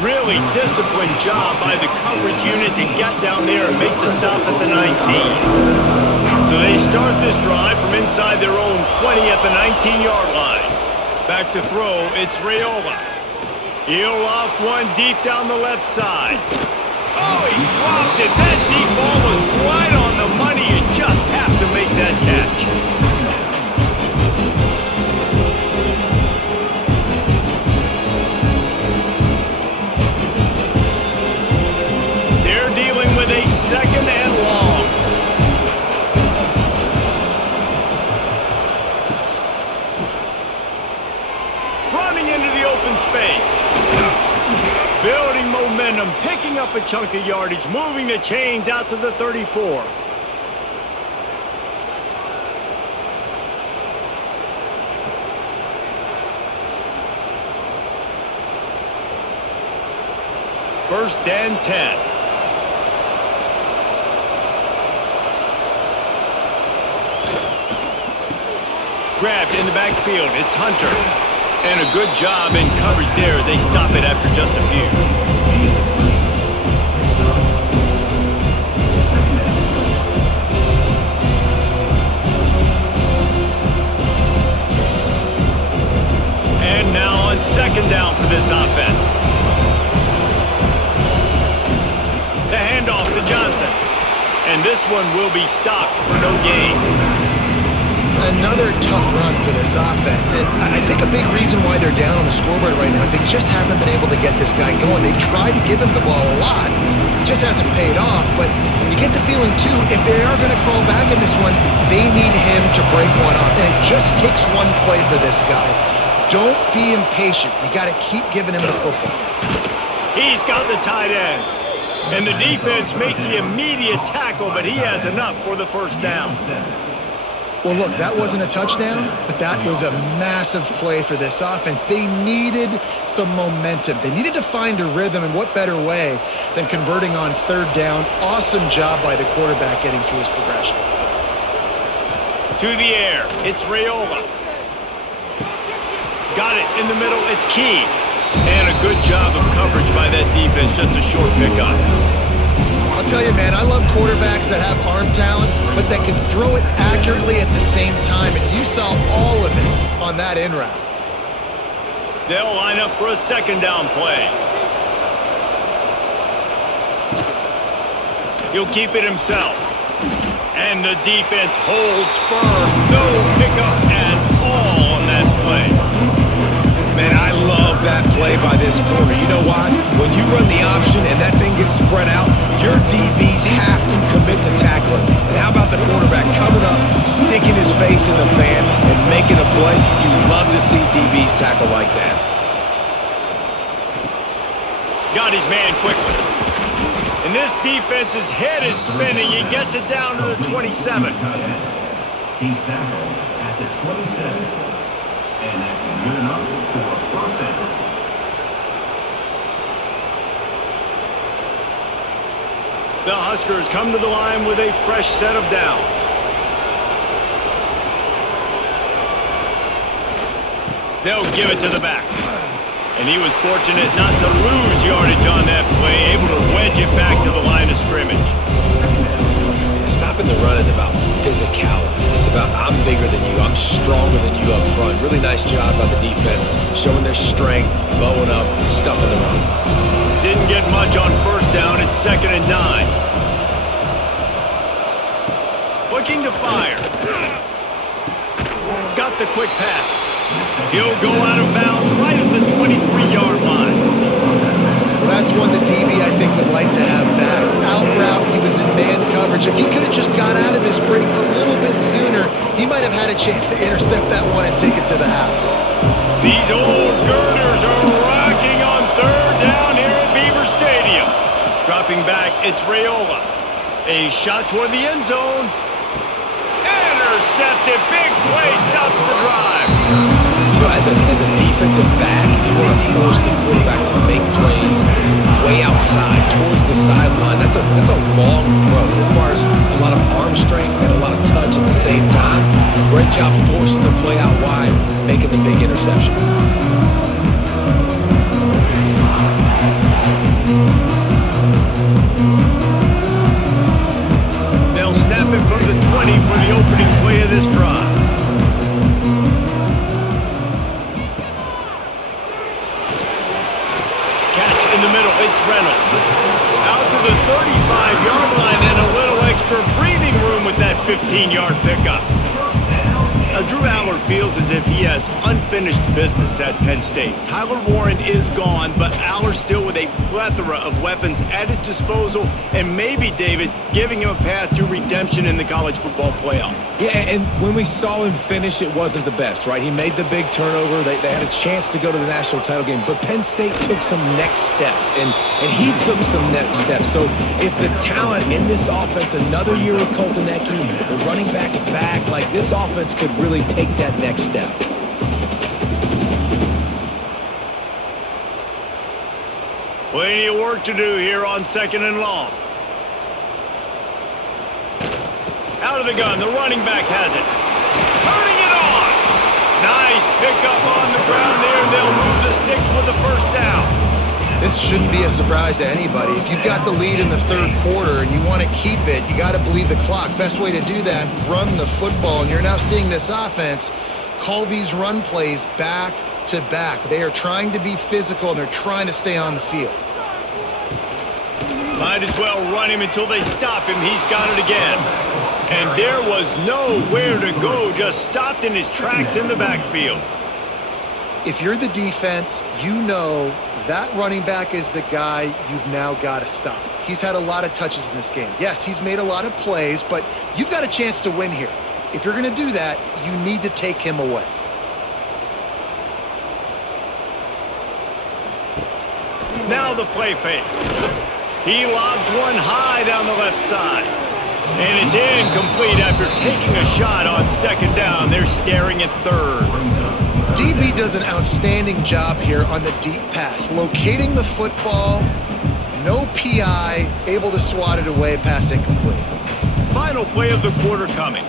Really disciplined job by the coverage unit to get down there and make the stop at the 19. So they start this drive from inside their own 20 at the 19-yard line. Back to throw, it's Raiola. He'll loft one deep down the left side. Oh, he dropped it. That deep ball was right on the money. You just have to make that catch. They're dealing with a 2nd and long. Running into the open space. Building momentum, picking up a chunk of yardage, moving the chains out to the 34. First and 10. Grabbed in the backfield, it's Hunter. And a good job in coverage there as they stop it after just a few. And now on 2nd down for this offense. The handoff to Johnson. And this one will be stopped for no gain. Another tough run for this offense, and I think a big reason why they're down on the scoreboard right now is they just haven't been able to get this guy going. They've tried to give him the ball a lot. It just hasn't paid off, but you get the feeling, too, if they are going to crawl back in this one, they need him to break one off, and it just takes one play for this guy. Don't be impatient. You got to keep giving him the football. He's got the tight end, and the defense makes the immediate tackle, but he has enough for the first down. Well, look, that wasn't a touchdown, but that was a massive play for this offense. They needed some momentum. They needed to find a rhythm, and what better way than converting on 3rd down. Awesome job by the quarterback getting through his progression. To the air, it's Raiola. Got it in the middle, it's Key. And a good job of coverage by that defense, just a short pickup. I'll tell you, man, I love quarterbacks that have arm talent, but that can throw it accurately at the same time, and you saw all of it on that in route. They'll line up for a 2nd down play. He'll keep it himself. And the defense holds firm. No pickup at all on that play. Man, I love that play by this corner. You know why? When you run the option and that thing gets spread out, your DBs have to commit to tackling. And how about the quarterback coming up, sticking his face in the fan, and making a play? You love to see DBs tackle like that. Got his man quickly. And this defense's head is spinning. He gets it down to the 27. He's tackled at the 27. And that's good enough for 1st down. The Huskers come to the line with a fresh set of downs. They'll give it to the back. And he was fortunate not to lose yardage on that play, able to wedge it back to the line of scrimmage. Stopping the run is about physicality. It's about I'm bigger than you, I'm stronger than you up front. Really nice job by the defense, showing their strength, bowing up, stuffing the run. Didn't get much on 1st down, it's 2nd and 9. Looking to fire. Got the quick pass. He'll go out of bounds right at the 23-yard line. Well, that's one the DB, I think, would like to have back. Out route, he was in man coverage. If he could have just got out of his break a little bit sooner, he might have had a chance to intercept that one and take it to the house. These old girders are rocking on 3rd down here at Beaver Stadium. Drop Dropping back, it's Raiola. A shot toward the end zone. Intercepted. Big play. Stops the drive. You know, as a defensive back, you want to force the quarterback to make plays way outside, towards the sideline. That's a long throw. It requires a lot of arm strength and a lot of touch at the same time. Great job forcing the play out wide, making the big interception. They'll snap it from the 20 for the opening play of this drive. Catch in the middle, it's Reynolds. Out to the 35-yard line and a little extra breathing room with that 15-yard pickup. Drew Aller feels as if he has unfinished business at Penn State. Tyler Warren is gone, but Aller still with a plethora of weapons at his disposal, and maybe, David, giving him a path to redemption in the college football playoff. Yeah, and when we saw him finish, it wasn't the best, right? He made the big turnover. They had a chance to go to the national title game, but Penn State took some next steps, and he took some next steps. So if the talent in this offense, another year with Colton Ecke, the running backs back, like this offense could really take that next step. Plenty of work to do here on 2nd and long. Out of the gun, the running back has it. Turning it on. Nice pickup on the ground there. They'll move the sticks with the first down. This shouldn't be a surprise to anybody. If you've got the lead in the third quarter and you want to keep it, you got to bleed the clock. Best way to do that, run the football. And you're now seeing this offense call these run plays back to back. They are trying to be physical and they're trying to stay on the field. Might as well run him until they stop him. He's got it again. And there was nowhere to go, just stopped in his tracks in the backfield. If you're the defense, you know that running back is the guy you've now got to stop. He's had a lot of touches in this game. Yes, he's made a lot of plays, but you've got a chance to win here. If you're going to do that, you need to take him away. Now the play fake. He lobs one high down the left side. And it's incomplete after taking a shot on 2nd down. They're staring at 3rd. DB does an outstanding job here on the deep pass. Locating the football, no PI, able to swat it away, pass incomplete. Final play of the quarter coming.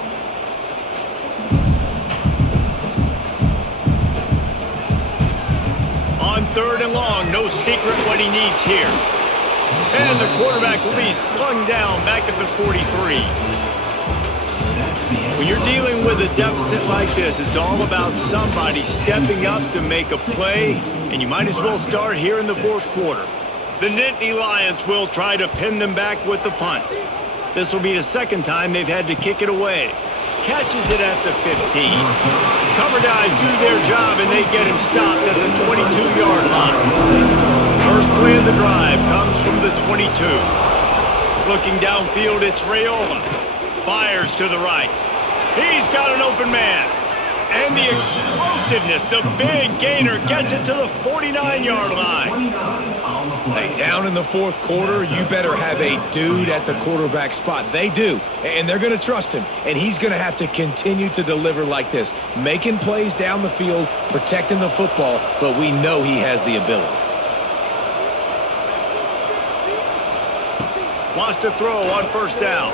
On 3rd and long, no secret what he needs here. And the quarterback will be slung down back at the 43. When you're dealing with a deficit like this, it's all about somebody stepping up to make a play, and you might as well start here in the 4th quarter. The Nittany Lions will try to pin them back with the punt. This will be the 2nd time they've had to kick it away. Catches it at the 15. Cover guys do their job, and they get him stopped at the 22-yard line. First play of the drive comes from the 22. Looking downfield, it's Raiola. Fires to the right. He's got an open man. And the explosiveness, the big gainer, gets it to the 49-yard line. Hey, down in the 4th quarter, you better have a dude at the quarterback spot. They do, and they're going to trust him. And he's going to have to continue to deliver like this, making plays down the field, protecting the football, but we know he has the ability. Wants to throw on 1st down.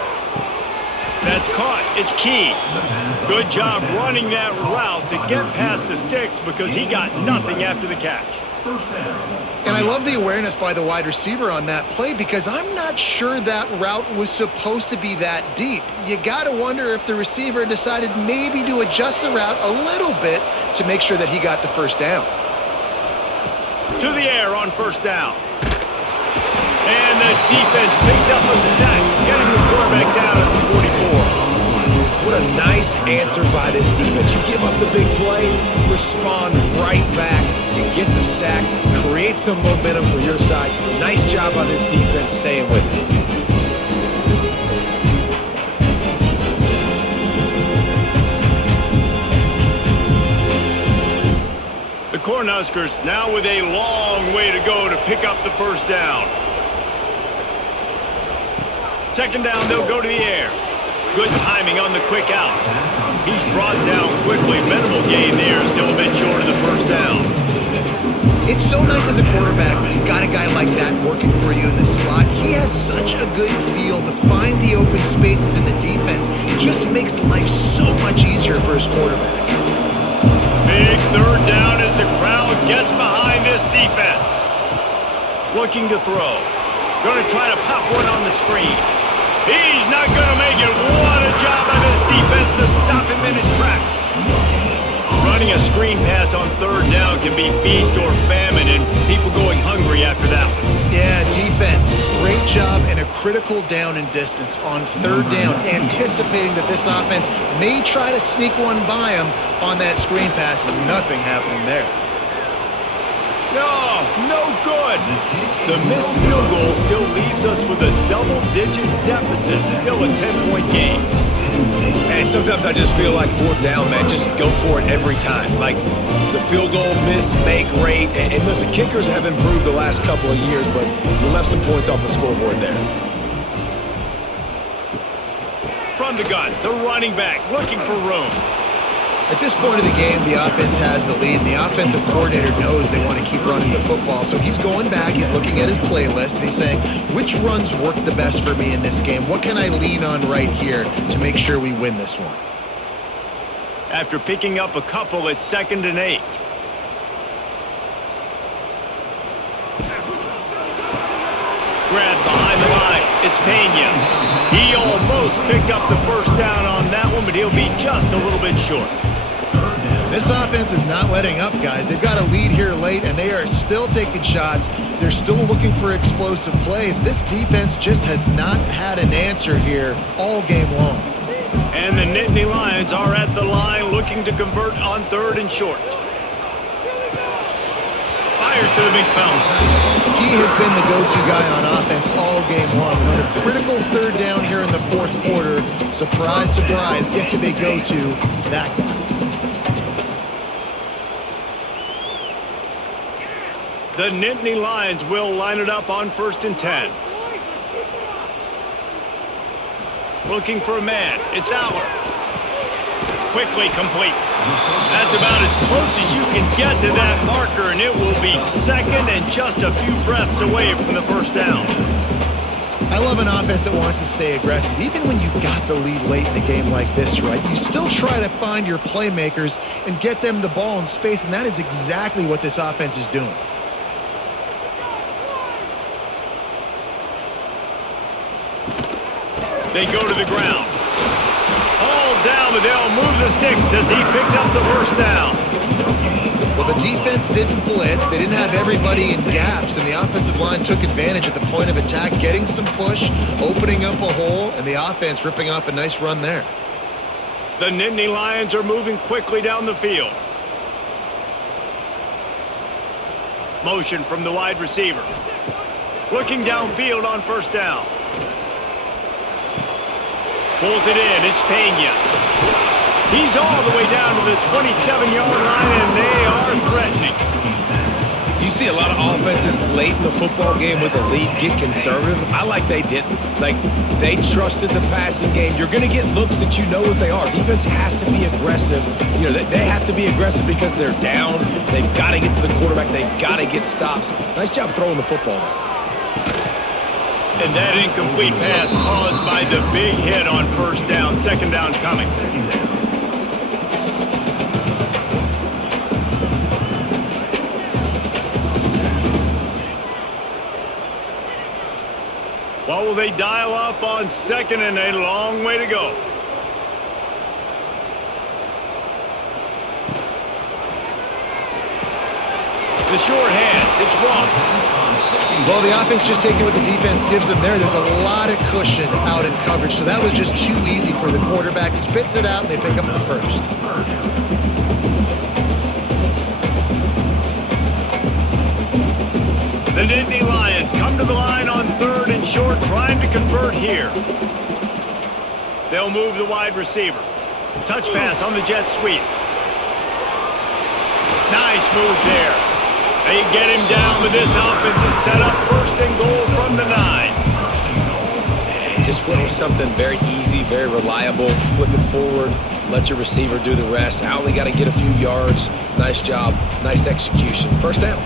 That's caught. It's Key. Good job running that route to get past the sticks because he got nothing after the catch. And I love the awareness by the wide receiver on that play because I'm not sure that route was supposed to be that deep. You got to wonder if the receiver decided maybe to adjust the route a little bit to make sure that he got the 1st down. To the air on 1st down. And the defense picks up a sack, getting the quarterback down at the 44. What a nice answer by this defense. You give up the big play, you respond right back, you get the sack, create some momentum for your side. Nice job by this defense staying with it. The Cornhuskers now with a long way to go to pick up the 1st down. Second down, they'll go to the air. Good timing on the quick out. He's brought down quickly. Minimal gain there, still a bit short of the first down. It's so nice as a quarterback when you've got a guy like that working for you in the slot. He has such a good feel to find the open spaces in the defense. It just makes life so much easier for his quarterback. Big third down as the crowd gets behind this defense. Looking to throw. Going to try to pop one on the screen. He's not going to make it. What a job by this defense to stop him in his tracks. Running a screen pass on third down can be feast or famine, and people going hungry after that one. Yeah, defense. Great job and a critical down and distance on third down, anticipating that this offense may try to sneak one by him on that screen pass. Nothing happening there. No good. The missed field goal still leaves us with a double-digit deficit. Still a 10-point game. And sometimes I just feel like fourth down, man, just go for it every time. Like the field goal miss, make rate. And listen, kickers have improved the last couple of years, but you left some points off the scoreboard there. From the gun, the running back looking for room. At this point of the game, the offense has the lead, and the offensive coordinator knows they want to keep running the football. So he's going back, he's looking at his playlist, and he's saying, which runs work the best for me in this game? What can I lean on right here to make sure we win this one? After picking up a couple, it's 2nd and 8. Grab behind the line. It's Pena. He almost picked up the first down on that one, but he'll be just a little bit short. This offense is not letting up, guys. They've got a lead here late, and they are still taking shots. They're still looking for explosive plays. This defense just has not had an answer here all game long. And the Nittany Lions are at the line looking to convert on 3rd and short. Fires to the big fountain. He has been the go-to guy on offense all game long. On a critical 3rd down here in the 4th quarter, surprise, surprise, guess who they go to? That guy. The Nittany Lions will line it up on 1st and 10. Looking for a man. It's Aller. Quickly complete. That's about as close as you can get to that marker, and it will be 2nd and just a few breaths away from the first down. I love an offense that wants to stay aggressive. Even when you've got the lead late in the game like this, right? You still try to find your playmakers and get them the ball in space, and that is exactly what this offense is doing. They go to the ground. All down, but they'll move the sticks as he picks up the first down. Well, the defense didn't blitz. They didn't have everybody in gaps, and the offensive line took advantage at the point of attack, getting some push, opening up a hole, and the offense ripping off a nice run there. The Nittany Lions are moving quickly down the field. Motion from the wide receiver. Looking downfield on first down. Pulls it in. It's Pena. He's all the way down to the 27-yard line, and they are threatening. You see a lot of offenses late in the football game with a lead get conservative. I like they didn't. Like, they trusted the passing game. You're going to get looks that you know what they are. Defense has to be aggressive. You know, they have to be aggressive because they're down. They've got to get to the quarterback. They've got to get stops. Nice job throwing the football. And that incomplete pass caused by the big hit on first down. 2nd down coming. What will they dial up on 2nd and a long way to go? The short hands. It's Ross. Well, the offense just taking what the defense gives them there. There's a lot of cushion out in coverage, so that was just too easy for the quarterback. Spits it out, and they pick up the first. The Nittany Lions come to the line on 3rd and short, trying to convert here. They'll move the wide receiver. Touch pass on the jet sweep. Nice move there. They get him down, but this offense is set up 1st and goal from the 9. And just went with something very easy, very reliable. Flip it forward, let your receiver do the rest. I only got to get a few yards. Nice job, nice execution. First down.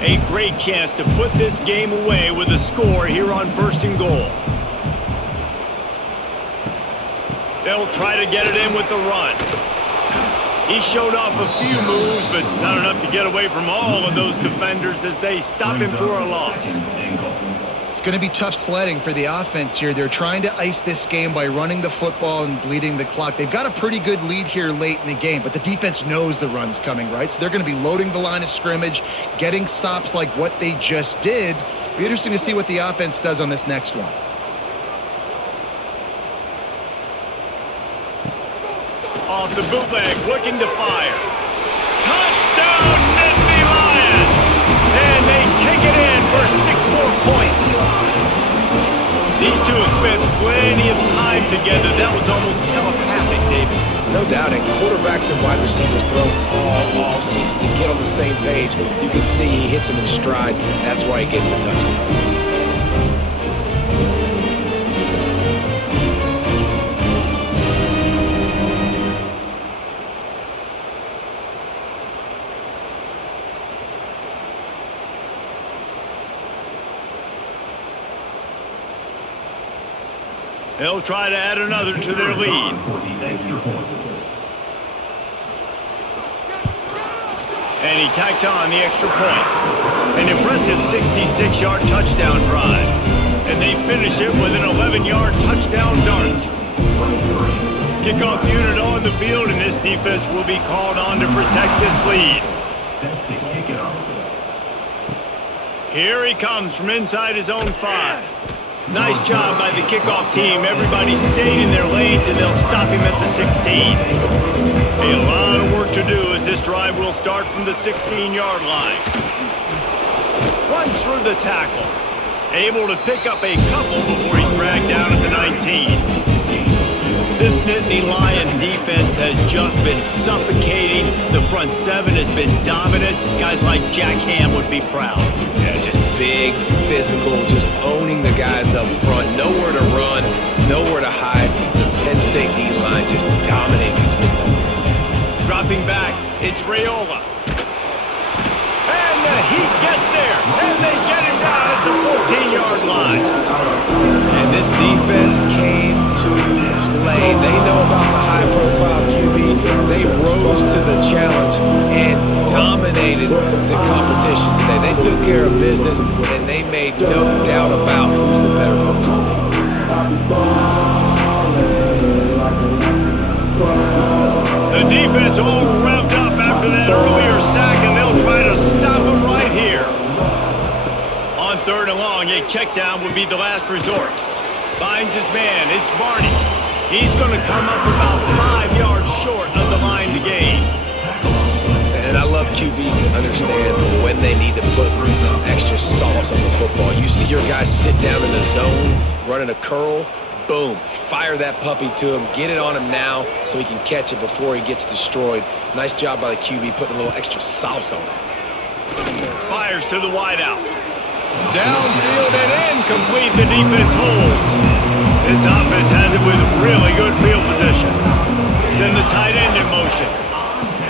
A great chance to put this game away with a score here on 1st and goal. They'll try to get it in with the run. He showed off a few moves, but not enough to get away from all of those defenders as they stop him for a loss. It's going to be tough sledding for the offense here. They're trying to ice this game by running the football and bleeding the clock. They've got a pretty good lead here late in the game, but the defense knows the run's coming, right? So they're going to be loading the line of scrimmage, getting stops like what they just did. Be interesting to see what the offense does on this next one. Off the bootleg, looking to fire. Touchdown, Nittany Lions! And they take it in for 6 more points. These two have spent plenty of time together. That was almost telepathic, David. No doubt, and quarterbacks and wide receivers throw all offseason to get on the same page. You can see he hits him in stride. That's why he gets the touchdown. They'll try to add another to their lead. And he tacked on the extra point. An impressive 66-yard touchdown drive. And they finish it with an 11-yard touchdown dart. Kickoff unit on the field, and this defense will be called on to protect this lead. Set to kick it off. Here he comes from inside his own 5. Nice job by the kickoff team. Everybody stayed in their lanes, and they'll stop him at the 16. A lot of work to do as this drive will start from the 16-yard line. Runs through the tackle. Able to pick up a couple before he's dragged down at the 19. This Nittany Lion defense has just been suffocating. The front 7 has been dominant. Guys like Jack Ham would be proud. Yeah, just big, physical, just owning the guys up front. Nowhere to run, nowhere to hide. The Penn State D-line just dominating this football game. Dropping back, it's Raiola. And the Heat gets there, and they get him down at the 14-yard line. And this defense came to play. They know about the high-profile QB. They rose to the challenge and dominated the competition today. They took care of business, and they made no doubt about who's the better football team. The defense all revved up after that earlier sack, and they'll try to stop him right here. On 3rd and long, a check down would be the last resort. Finds his man, it's Barney. He's going to come up about 5 yards short of the line to gain. And I love QBs that understand when they need to put some extra sauce on the football. You see your guys sit down in the zone, running a curl, boom, fire that puppy to him, get it on him now so he can catch it before he gets destroyed. Nice job by the QB putting a little extra sauce on it. Fires to the wideout. Downfield and incomplete, the defense holds. This offense has it with really good field position. Send the tight end in motion.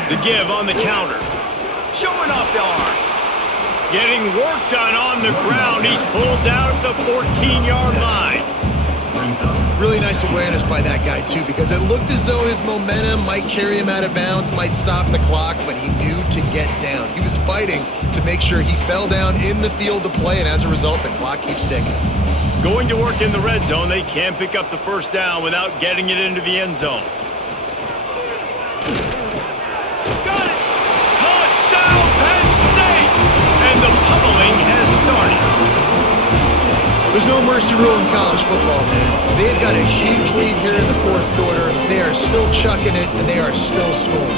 The give on the counter. Showing off the arms. Getting work done on the ground. He's pulled down at the 14-yard line. Really nice awareness by that guy, too, because it looked as though his momentum might carry him out of bounds, might stop the clock, but he knew to get down. He was fighting to make sure he fell down in the field to play, and as a result, the clock keeps ticking. Going to work in the red zone, they can't pick up the first down without getting it into the end zone. Got it! Touchdown, Penn State! And the pummeling has started. There's no mercy rule in college football, man. They've got a huge lead here in the 4th quarter. They are still chucking it, and they are still scoring.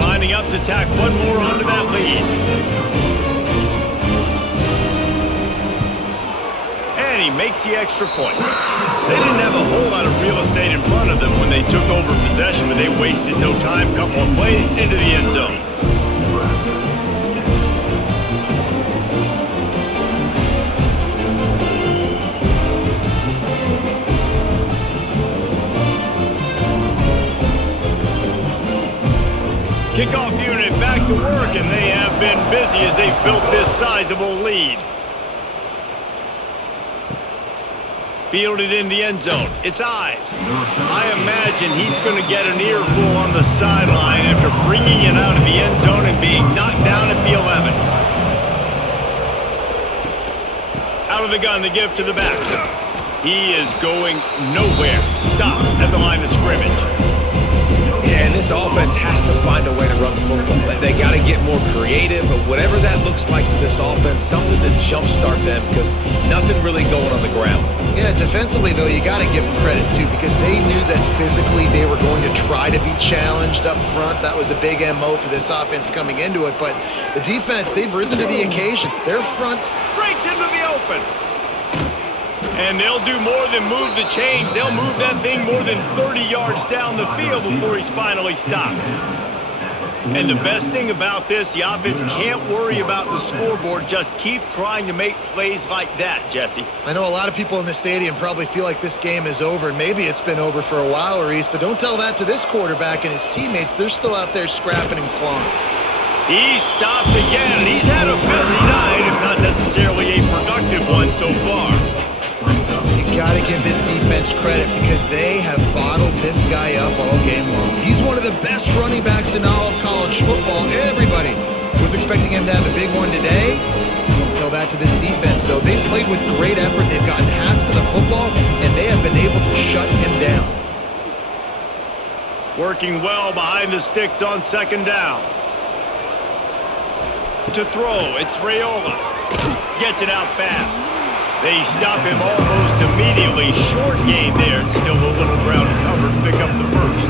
Lining up to tack one more onto that lead. And he makes the extra point. They didn't have a whole lot of real estate in front of them when they took over possession, but they wasted no time. Couple of plays into the end zone. Kickoff unit back to work, and they have been busy as they've built this sizable lead. Fielded in the end zone. It's Ives. I imagine he's going to get an earful on the sideline after bringing it out of the end zone and being knocked down at the 11. Out of the gun to give to the back. He is going nowhere. Stop at the line of scrimmage. Yeah, and this offense has to find a way to run the football. They got to get more creative, but whatever that looks like for this offense, something to jumpstart them because nothing really going on the ground. Yeah, defensively, though, you got to give them credit, too, because they knew that physically they were going to try to be challenged up front. That was a big MO for this offense coming into it, but the defense, they've risen to the occasion. Their fronts Breaks into the open. And they'll do more than move the chains. They'll move that thing more than 30 yards down the field before he's finally stopped. And the best thing about this, the offense can't worry about the scoreboard. Just keep trying to make plays like that, Jesse. I know a lot of people in the stadium probably feel like this game is over, and maybe it's been over for a while, Reese, but don't tell that to this quarterback and his teammates. They're still out there scrapping and clawing. He stopped again, and he's had a busy night, if not necessarily a productive one so far. You got to give this defense credit because they have bottled this guy up all game long. He's one of the best running backs in all of college football. Everybody was expecting him to have a big one today. Don't tell that to this defense, though. They played with great effort. They've gotten hats to the football, and they have been able to shut him down. Working well behind the sticks on second down. To throw, it's Raiola. Gets it out fast. They stop him almost immediately. Short gain there, and still a little ground to cover to pick up the first.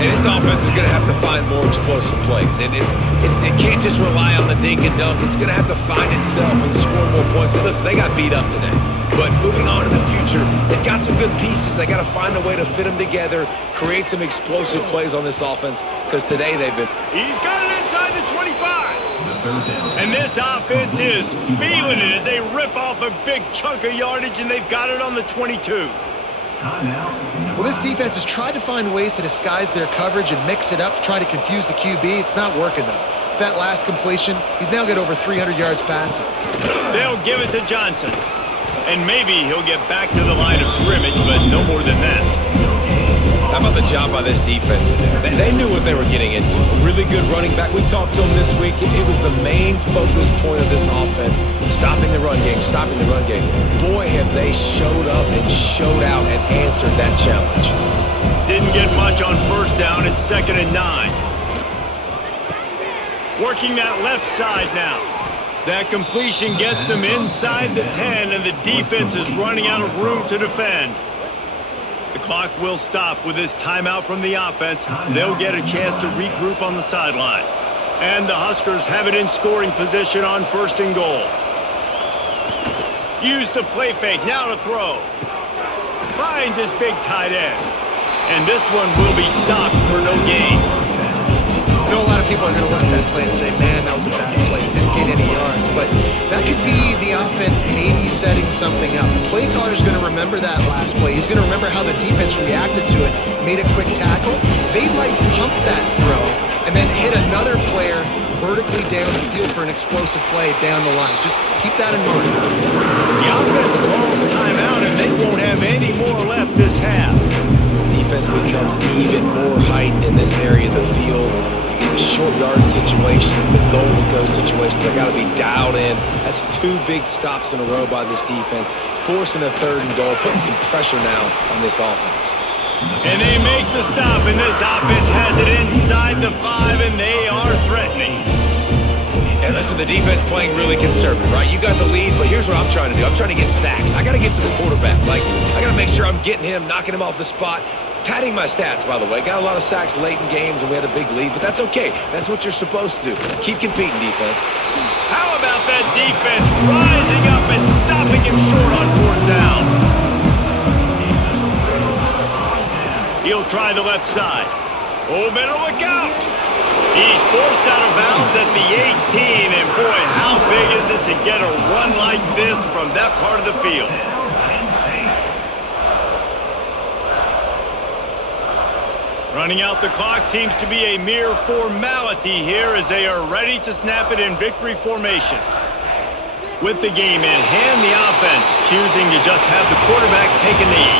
And this offense is going to have to find more explosive plays. And it can't just rely on the dink and dunk. It's going to have to find itself and score more points. And listen, they got beat up today. But moving on to the future, they've got some good pieces. They got to find a way to fit them together, create some explosive plays on this offense, because today they've been... He's got it inside the 25. And this offense is feeling it as they rip off a big chunk of yardage, and they've got it on the 22. Well, this defense has tried to find ways to disguise their coverage and mix it up to try to confuse the QB. It's not working, though. With that last completion, he's now got over 300 yards passing. They'll give it to Johnson. And maybe he'll get back to the line of scrimmage, but no more than that. How about the job by this defense today? They knew what they were getting into. A really good running back. We talked to him this week. It was the main focus point of this offense. Stopping the run game, stopping the run game. Boy, have they showed up and showed out and answered that challenge. Didn't get much on first down. It's 2nd and 9. Working that left side now. That completion gets them inside the 10, and the defense is running out of room to defend. The clock will stop with this timeout from the offense. They'll get a chance to regroup on the sideline. And the Huskers have it in scoring position on 1st and goal. Use the play fake, now to throw. Finds his big tight end. And this one will be stopped for no gain. I know a lot of people are going to look at that play and say, man, that was a bad play. Didn't get any yards. But that could be the offense maybe setting something up. The play caller is going to remember that last play. He's going to remember how the defense reacted to it, made a quick tackle. They might pump that throw and then hit another player vertically down the field for an explosive play down the line. Just keep that in mind. The offense calls timeout, and they won't have any more left this half. Defense becomes even more heightened in this area of the field. The short yardage situations, the goal to go situations, they got to be dialed in. That's 2 big stops in a row by this defense, forcing a 3rd and goal, putting some pressure now on this offense. And they make the stop, and this offense has it inside the 5, and they are threatening. And listen, the defense playing really conservative, right? You got the lead, but here's what I'm trying to do. I'm trying to get sacks. I got to get to the quarterback. I got to make sure I'm getting him, knocking him off the spot. Padding my stats, by the way. Got a lot of sacks late in games, and we had a big lead, but that's okay. That's what you're supposed to do. Keep competing, defense. How about that defense rising up and stopping him short on 4th down? He'll try the left side. Oh, better look out. He's forced out of bounds at the 18, and boy, how big is it to get a run like this from that part of the field? Running out the clock seems to be a mere formality here as they are ready to snap it in victory formation. With the game in hand, the offense choosing to just have the quarterback take a knee.